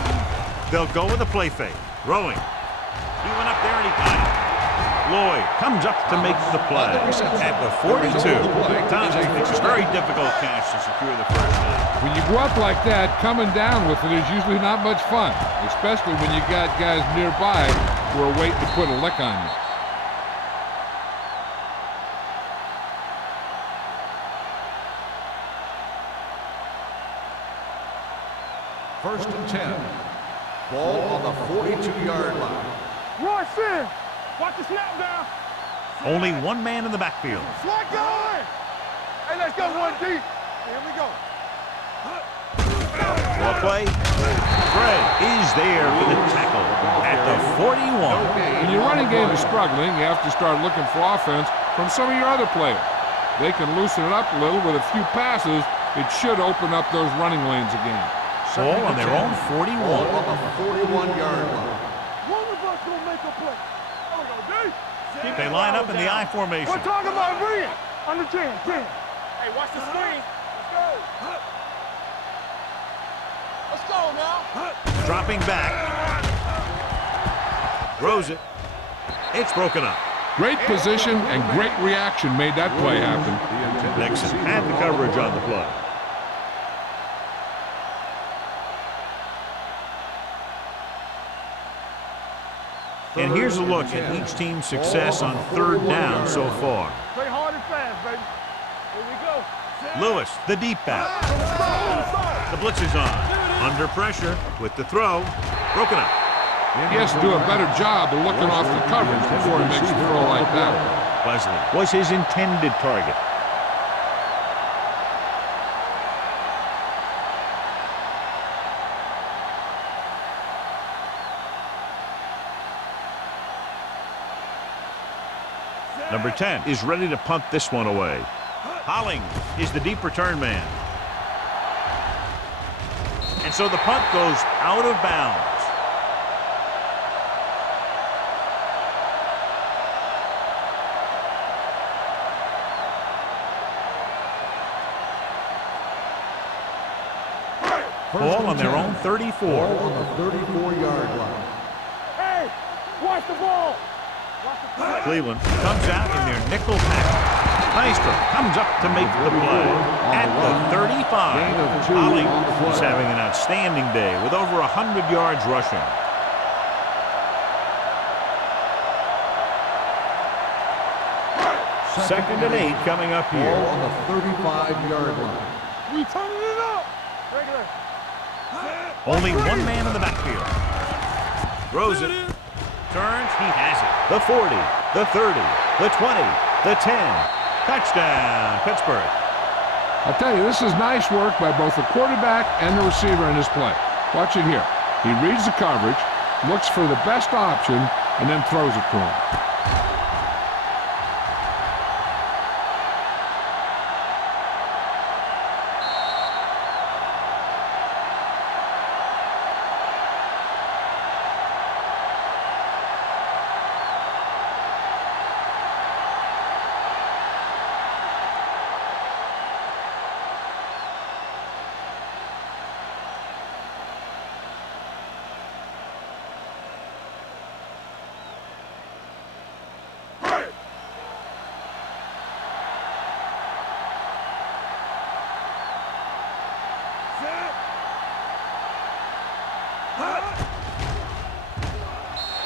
They'll go with a play fake. Throwing. He went up there and he got it. Lloyd comes up to make the play at the 42. Thompson makes a very difficult catch to secure the first down. When you go up like that, coming down with it is usually not much fun, especially when you got guys nearby who are waiting to put a lick on you. First and 10. Ball on the 42-yard line. Roy Sin. Watch the snap down. Only one man in the backfield. Slide going. Hey, let's go one deep. Here we go. Ball play. Gray is there for the tackle at the 41. When your running game is struggling, you have to start looking for offense from some of your other players. They can loosen it up a little with a few passes. It should open up those running lanes again. Ball on their own 41. Ball on the 41-yard line. One of us gonna make a play. There we go, D. They line up in the I formation. We're talking about Reed. On the 10. Hey, watch the screen. Let's go. Let's go now. Dropping back. Throws it. It's broken up. Great position and great reaction made that play happen. Nixon had the coverage on the play. And here's a look at each team's success on third down so far. Play hard and fast, baby. Here we go. Lewis, the deep back. The blitz is on. Under pressure with the throw. Broken up. He has to do a better job of looking off the coverage before he makes a throw like that. Wesley was his intended target. Number 10 is ready to punt this one away. Holling is the deep return man. And so the punt goes out of bounds. Ball on their own 34. Ball on the 34-yard line. Hey, watch the ball. Cleveland comes out in their nickel package. Maestro comes up to make the play at the 35. Holling is having an outstanding day with over 100 yards rushing. Second and 8 coming up here. Ball on the 35-yard line. We turning it up. Regular. Only one man in the backfield. Throws it. Turns. He has it. The 40, the 30, the 20, the 10. Touchdown, Pittsburgh. I'll tell you, this is nice work by both the quarterback and the receiver in this play. Watch it here. He reads the coverage, looks for the best option, and then throws it to him.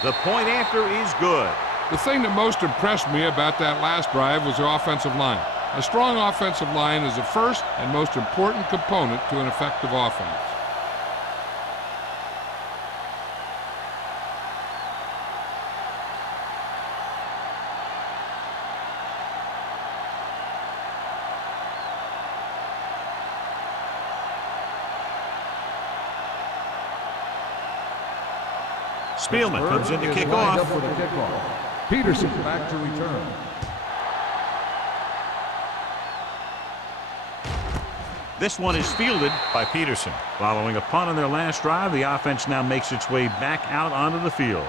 The point after is good. The thing that most impressed me about that last drive was the offensive line. A strong offensive line is the first and most important component to an effective offense. Spielman comes in to kick off. For the kickoff. Peterson back to return. This one is fielded by Peterson. Following a punt on their last drive, the offense now makes its way back out onto the field.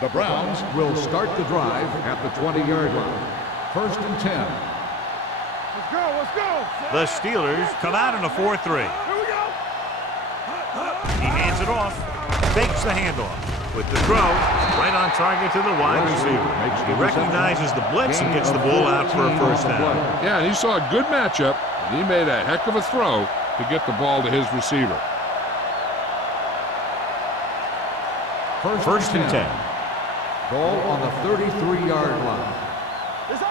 The Browns will start the drive at the 20-yard line. First and 10. Let's go, let's go. The Steelers come out in a 4-3. Here we go. He hands it off, fakes the handoff. With the throw, right on target to the wide receiver. He recognizes the blitz and gets the ball out for a first down. Yeah, and he saw a good matchup, and he made a heck of a throw to get the ball to his receiver. First and 10. 10. Ball on the 33-yard line. It's on.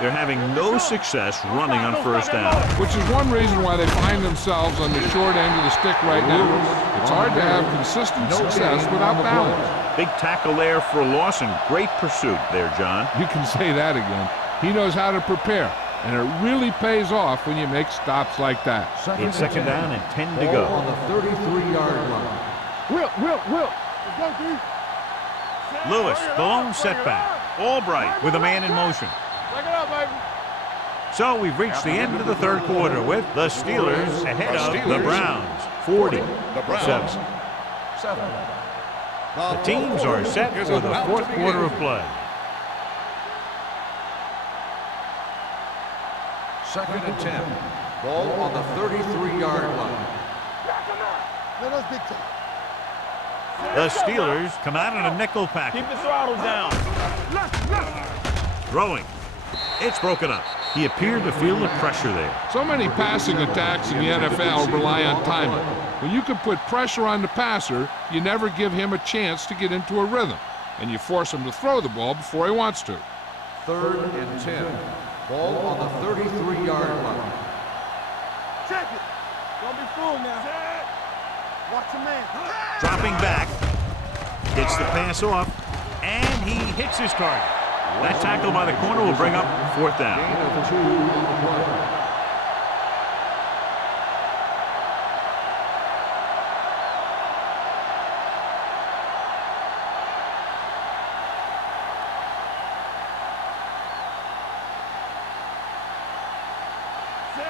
They're having no success running on first down. Which is one reason why they find themselves on the short end of the stick right now. It's hard to have consistent success without balance. Big tackle there for a loss and great pursuit there, John. You can say that again. He knows how to prepare, and it really pays off when you make stops like that. It's second down and 10 to go. On the 33-yard line. Will. Let's go, D. Lewis, the lone setback. Albright with a man in motion. Break it up, baby. So we've reached the end of the third quarter with the Steelers ahead of the Browns, 40-7. The teams are set for the fourth quarter of play. Second and 10. Ball on the 33-yard line. Let us dictate. The Steelers come out in a nickel package. Keep the throttle down. Throwing. It's broken up. He appeared to feel the pressure there. So many passing attacks in the NFL rely on timing. When you can put pressure on the passer, you never give him a chance to get into a rhythm, and you force him to throw the ball before he wants to. 3rd and 10. Ball on the 33-yard line. Check it. Don't be fooled now. Watch your man. Dropping back. Gets the pass off. And he hits his target. That tackle by the corner will bring up 4th down. Gain of 2 on the play.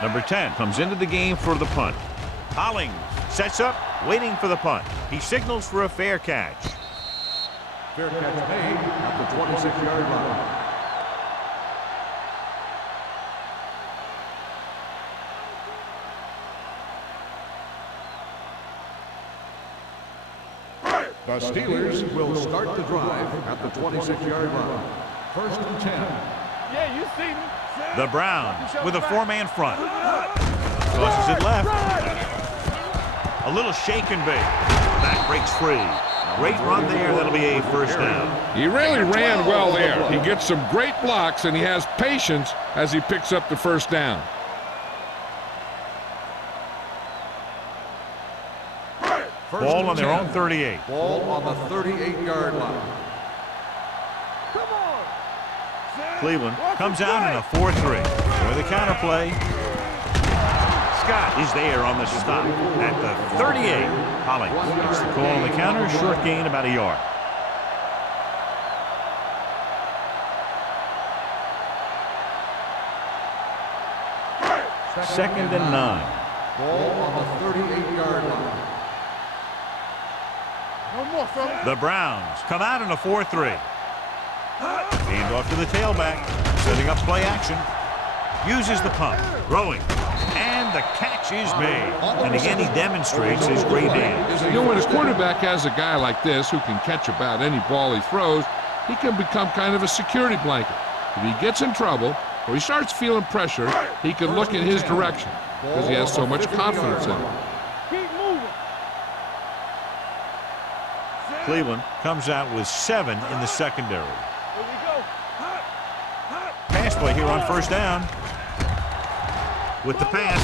Number 10 comes into the game for the punt. Hollings sets up, waiting for the punt. He signals for a fair catch. Fair catch made at the 26-yard line. The Steelers will start the drive at the 26-yard line. 1st and 10. Yeah, you see me. The Browns with a 4-man front. Tosses it left. A little shake and bake. Back breaks free. Great run there. That'll be a 1st down. He really ran well there. He gets some great blocks, and he has patience as he picks up the 1st down. Ball on their own 38. Ball on the 38-yard line. Come on. Cleveland comes out in a 4-3. With a counterplay. Scott is there on the stop at the 38. Hollings gets the call on the counter. Short gain about a yard. Second and 9. Ball on the 38-yard line. No more, fella. The Browns come out in a 4-3. Hand off to the tailback. Setting up play action. Uses the pump. Throwing. And the catch is made. And again, he demonstrates his great hands. You know, when a quarterback has a guy like this who can catch about any ball he throws, he can become kind of a security blanket. If he gets in trouble or he starts feeling pressure, he can look in his direction because he has so much confidence in him. Keep moving. Cleveland comes out with 7 in the secondary. Here we go. Pass play here on 1st down. With the pass.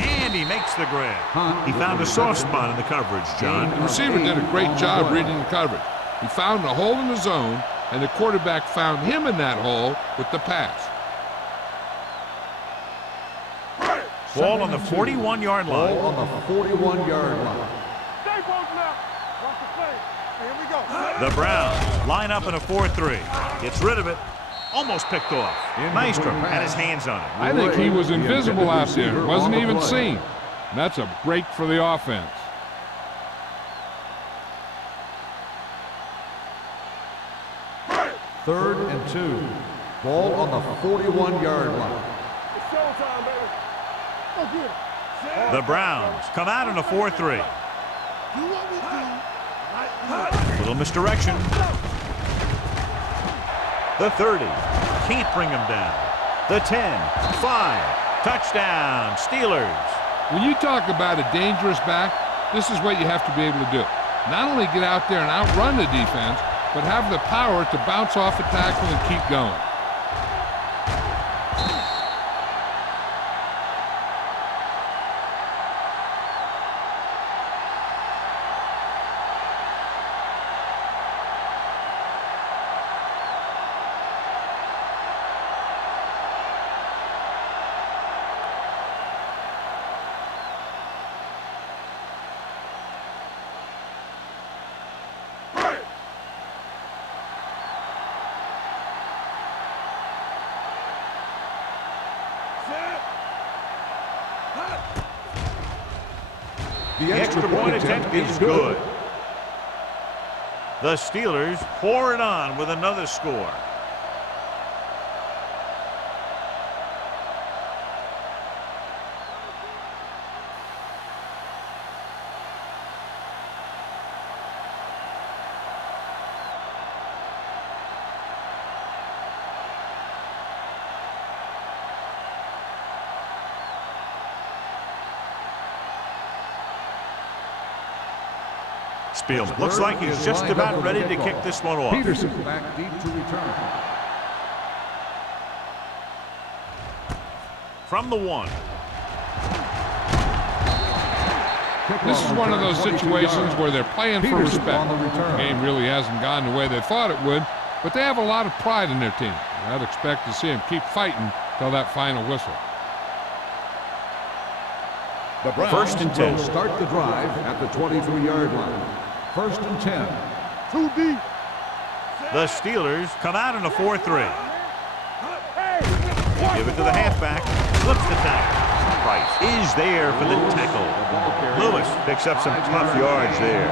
And he makes the grab. He found a soft spot in the coverage, John. The receiver did a great job reading the coverage. He found a hole in the zone, and the quarterback found him in that hole with the pass. Ball on the 41-yard line. Ball on the 41-yard line. Stay focused now. Watch the play. Here we go. The Browns line up in a 4-3. Gets rid of it. Almost picked off. Nystrom had his hands on it. I think he was invisible out there. Wasn't even seen. And that's a break for the offense. Third and 2. Ball on the 41-yard line. It's showtime, baby. Go get it. The Browns come out in a 4-3. Do what we do. Little misdirection. The 30. Can't bring him down. The 10. 5. Touchdown. Steelers. When you talk about a dangerous back, this is what you have to be able to do. Not only get out there and outrun the defense, but have the power to bounce off a tackle and keep going. The extra point attempt is good. The Steelers pour it on with another score. Spielman looks like he's just about ready to kick this one off. Peterson back deep to return. from the 1. This is one of those situations where they're playing for respect. The game really hasn't gone the way they thought it would, but they have a lot of pride in their team. I'd expect to see them keep fighting till that final whistle. The Browns First and 10. will start the drive at the 23-yard line. First and 10. Too deep. The Steelers come out in a 4-3. Give it to the halfback. Flips the tackle. Price is there for the tackle. Lewis picks up some tough yards there.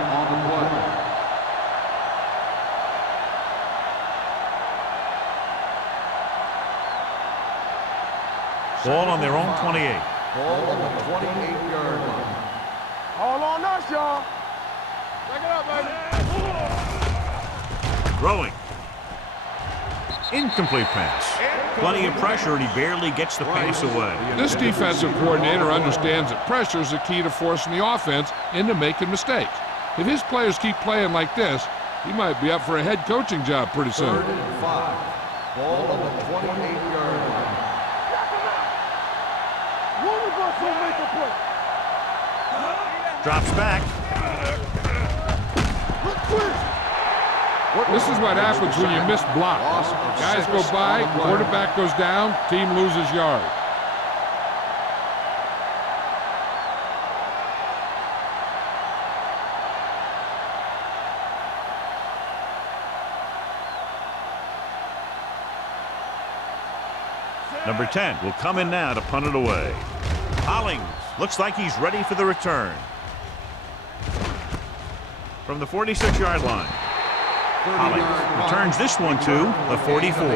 Ball on their own 28. Ball on the 28-yard line. All on us, y'all. Take it up, baby. Throwing. Incomplete pass. Plenty of pressure, and he barely gets the pass away. This defensive coordinator understands that pressure is the key to forcing the offense into making mistakes. If his players keep playing like this, he might be up for a head coaching job pretty soon. 3rd and 5. Ball on the 28-yard line. One of us will make a play. Drops back. This is what happens when you miss blocks. Guys go by, quarterback goes down, team loses yards. Number 10 will come in now to punt it away. Hollings looks like he's ready for the return. From the 46-yard line. Hollings returns this one to the 44.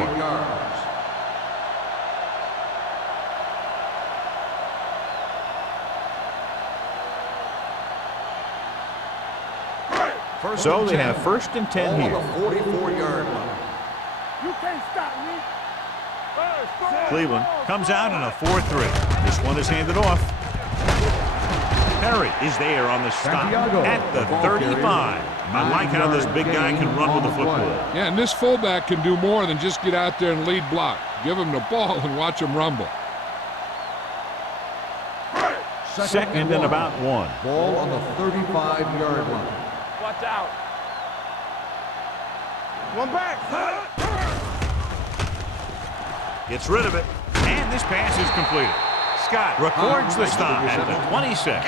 So they have 1st and 10 here. 44-yard line. You can't stop me. Cleveland comes out in a 4-3. This one is handed off. Perry is there on the stop at the 35. I like how this big guy can run with the football. Yeah, and this fullback can do more than just get out there and lead block. Give him the ball and watch him rumble. 2nd and about 1. Ball on the 35-yard line. Watch out. One back. Gets rid of it, and this pass is completed. Scott records the stop at the 26.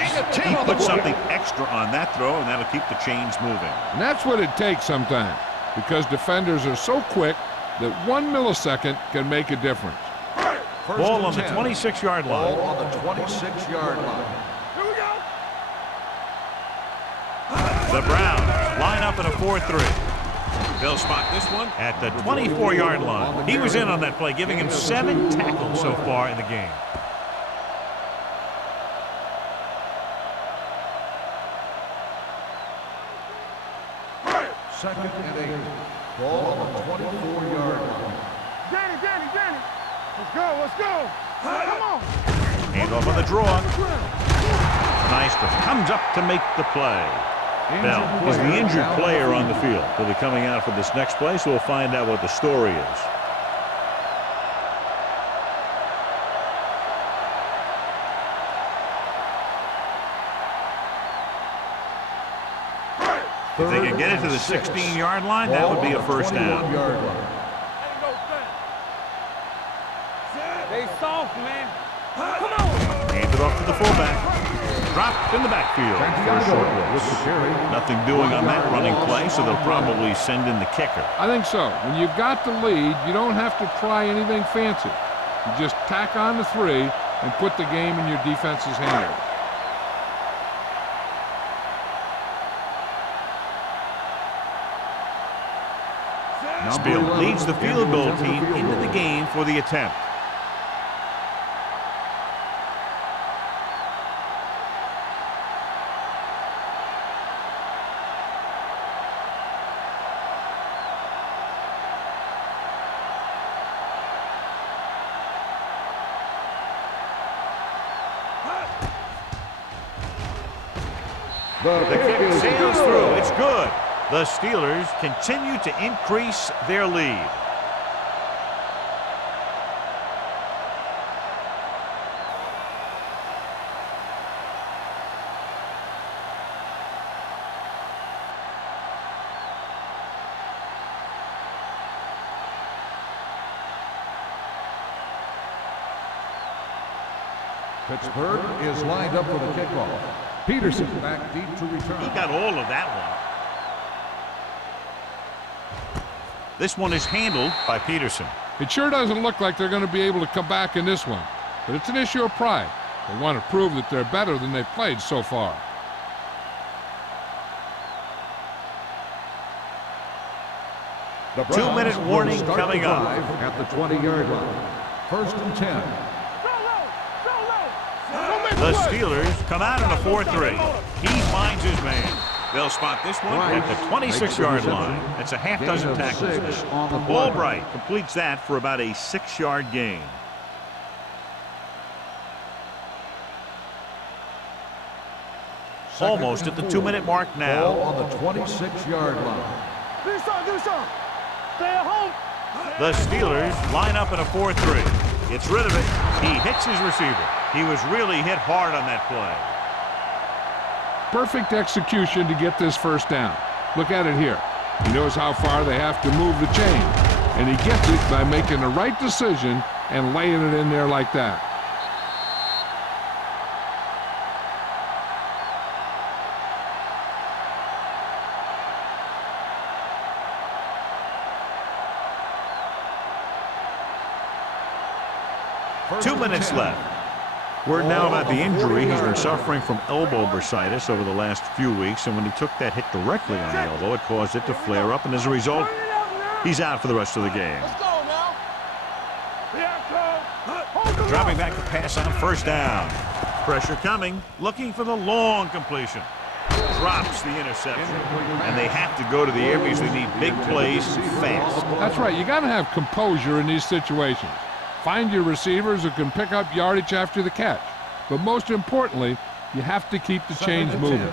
He puts something extra on that throw, and that'll keep the chains moving. And that's what it takes sometimes, because defenders are so quick that 1 millisecond can make a difference. Ball on the 26-yard line. Ball on the 26-yard line. Here we go. The Browns line up in a 4-3. They'll spot this one at the 24-yard line. He was in on that play, giving him 7 tackles so far in the game. Second and 8. Ball on the 24-yard line. Danny. Let's go. Come on. Hand off on the draw. Nystrom comes up to make the play. Bell is the injured player on the field. He'll be coming out for this next play, so we'll find out what the story is. If they can get it to the 16-yard line, that would be a first down. They soft, man. Come on. Hand it off to the fullback. Dropped in the backfield for a short loss. Nothing doing on that running play, so they'll probably send in the kicker. I think so. When you've got the lead, you don't have to try anything fancy. You just tack on the 3 and put the game in your defense's hands. Spiel leads the field goal team into the game for the attempt. The kick sails through. It's good. The Steelers continue to increase their lead. Pittsburgh is lined up for the kickoff. Peterson back deep to return. He got all of that one. This one is handled by Peterson. It sure doesn't look like they're going to be able to come back in this one, but it's an issue of pride. They want to prove that they're better than they've played so far. The 2-minute warning coming up. At the 20-yard line. 1st and 10. The Steelers come out in a 4-3. He finds his man. They'll spot this one at the 26-yard line. That's a half dozen tackles. Albright completes that for about a 6-yard gain. Almost at the 2-minute mark now. Ball on the 26-yard line. Do something. Stay at home. The Steelers line up in a 4-3. Gets rid of it. He hits his receiver. He was really hit hard on that play. Perfect execution to get this first down. Look at it here. He knows how far they have to move the chain, and he gets it by making the right decision and laying it in there like that. Two minutes left. Word now about the injury. He's been suffering from elbow bursitis over the last few weeks, and when he took that hit directly on the elbow, it caused it to flare up, and as a result, he's out for the rest of the game. Dropping back to pass on 1st down. Pressure coming, looking for the long completion. Drops the interception, and they have to go to the air because they need big plays fast. That's right. You got to have composure in these situations. Find your receivers who can pick up yardage after the catch. But most importantly, you have to keep the chains moving.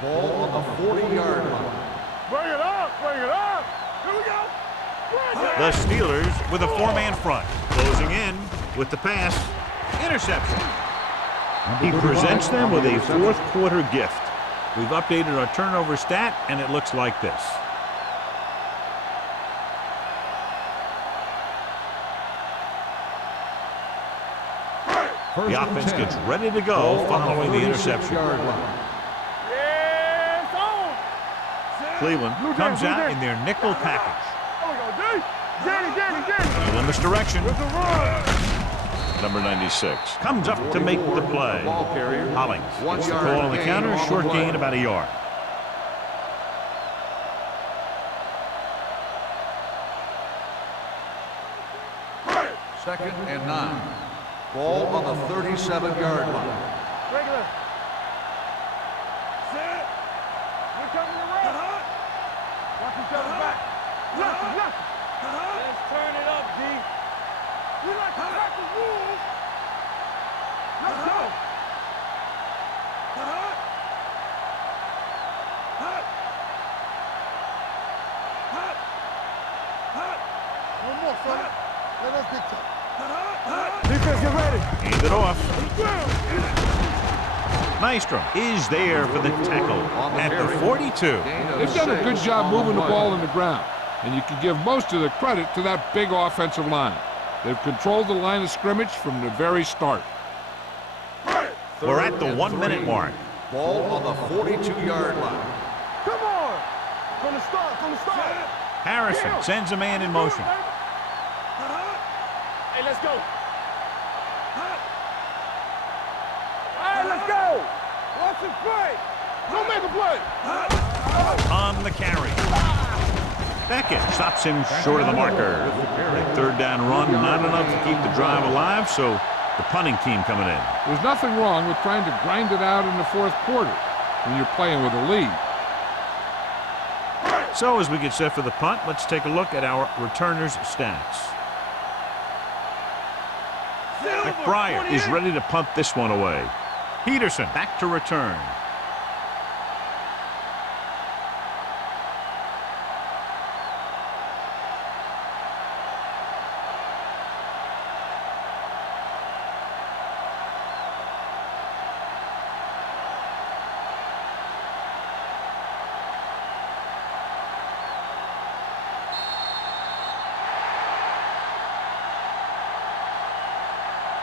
Ball on the 40-yard line. Bring it up. Here we go. The Steelers with a 4-man front. Closing in with the pass. Interception. He presents them with a 4th quarter gift. We've updated our turnover stat, and it looks like this. The offense gets ready to go following the interception. Cleveland comes out in their nickel package. In this direction. Number 96 comes up to make the play. Hollings gets the call on the counter. Short gain about a yard. Second and 9. Ball on the 37-yard line. Regular. Set. We're coming to run. Watch each other back. Nothing. Let's turn it up, D. We like to practice rules. Let's go. One more, son. Let us dictate. Defense, get ready. Hand it off. Nystrom is there for the tackle at the 42. They've done a good job moving the ball in the ground, and you can give most of the credit to that big offensive line. They've controlled the line of scrimmage from the very start. We're at the 1-minute mark. Ball on the 42-yard line. Come on. From the start. Harrison sends a man in motion. Hey, let's go. All right, let's go. Watch the play. Don't make a play. On the carry. Beckett stops him short of the marker. That 3rd down run, not enough to keep the drive alive, so the punting team coming in. There's nothing wrong with trying to grind it out in the 4th quarter when you're playing with a lead. So as we get set for the punt, let's take a look at our returners' stats. McBride is ready to punt this one away. Peterson back to return.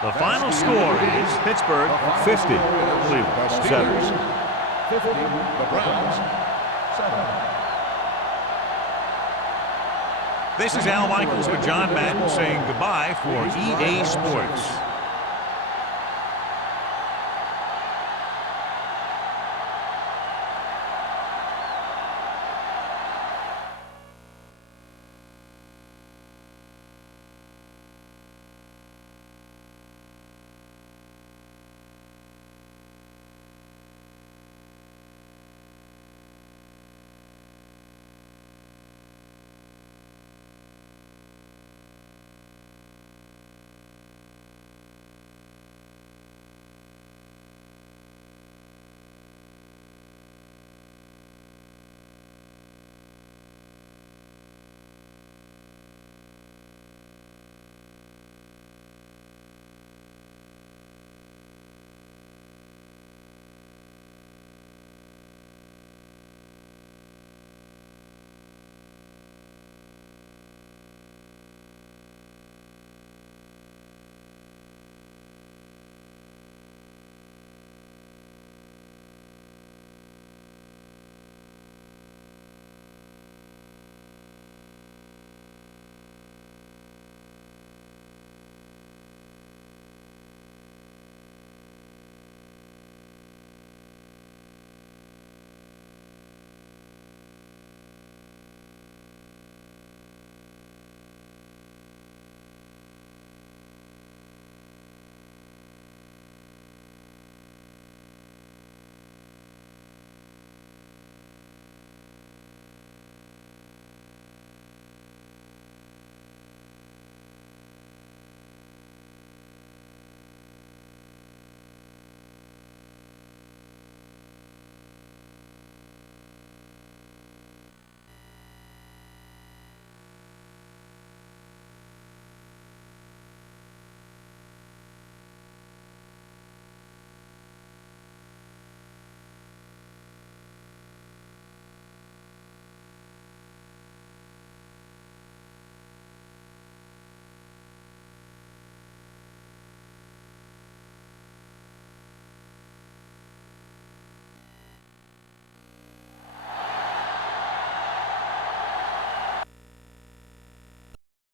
The final score is Pittsburgh 50, Cleveland 7. 50, the Browns 7. This is Al Michaels with John Madden saying goodbye for EA Sports.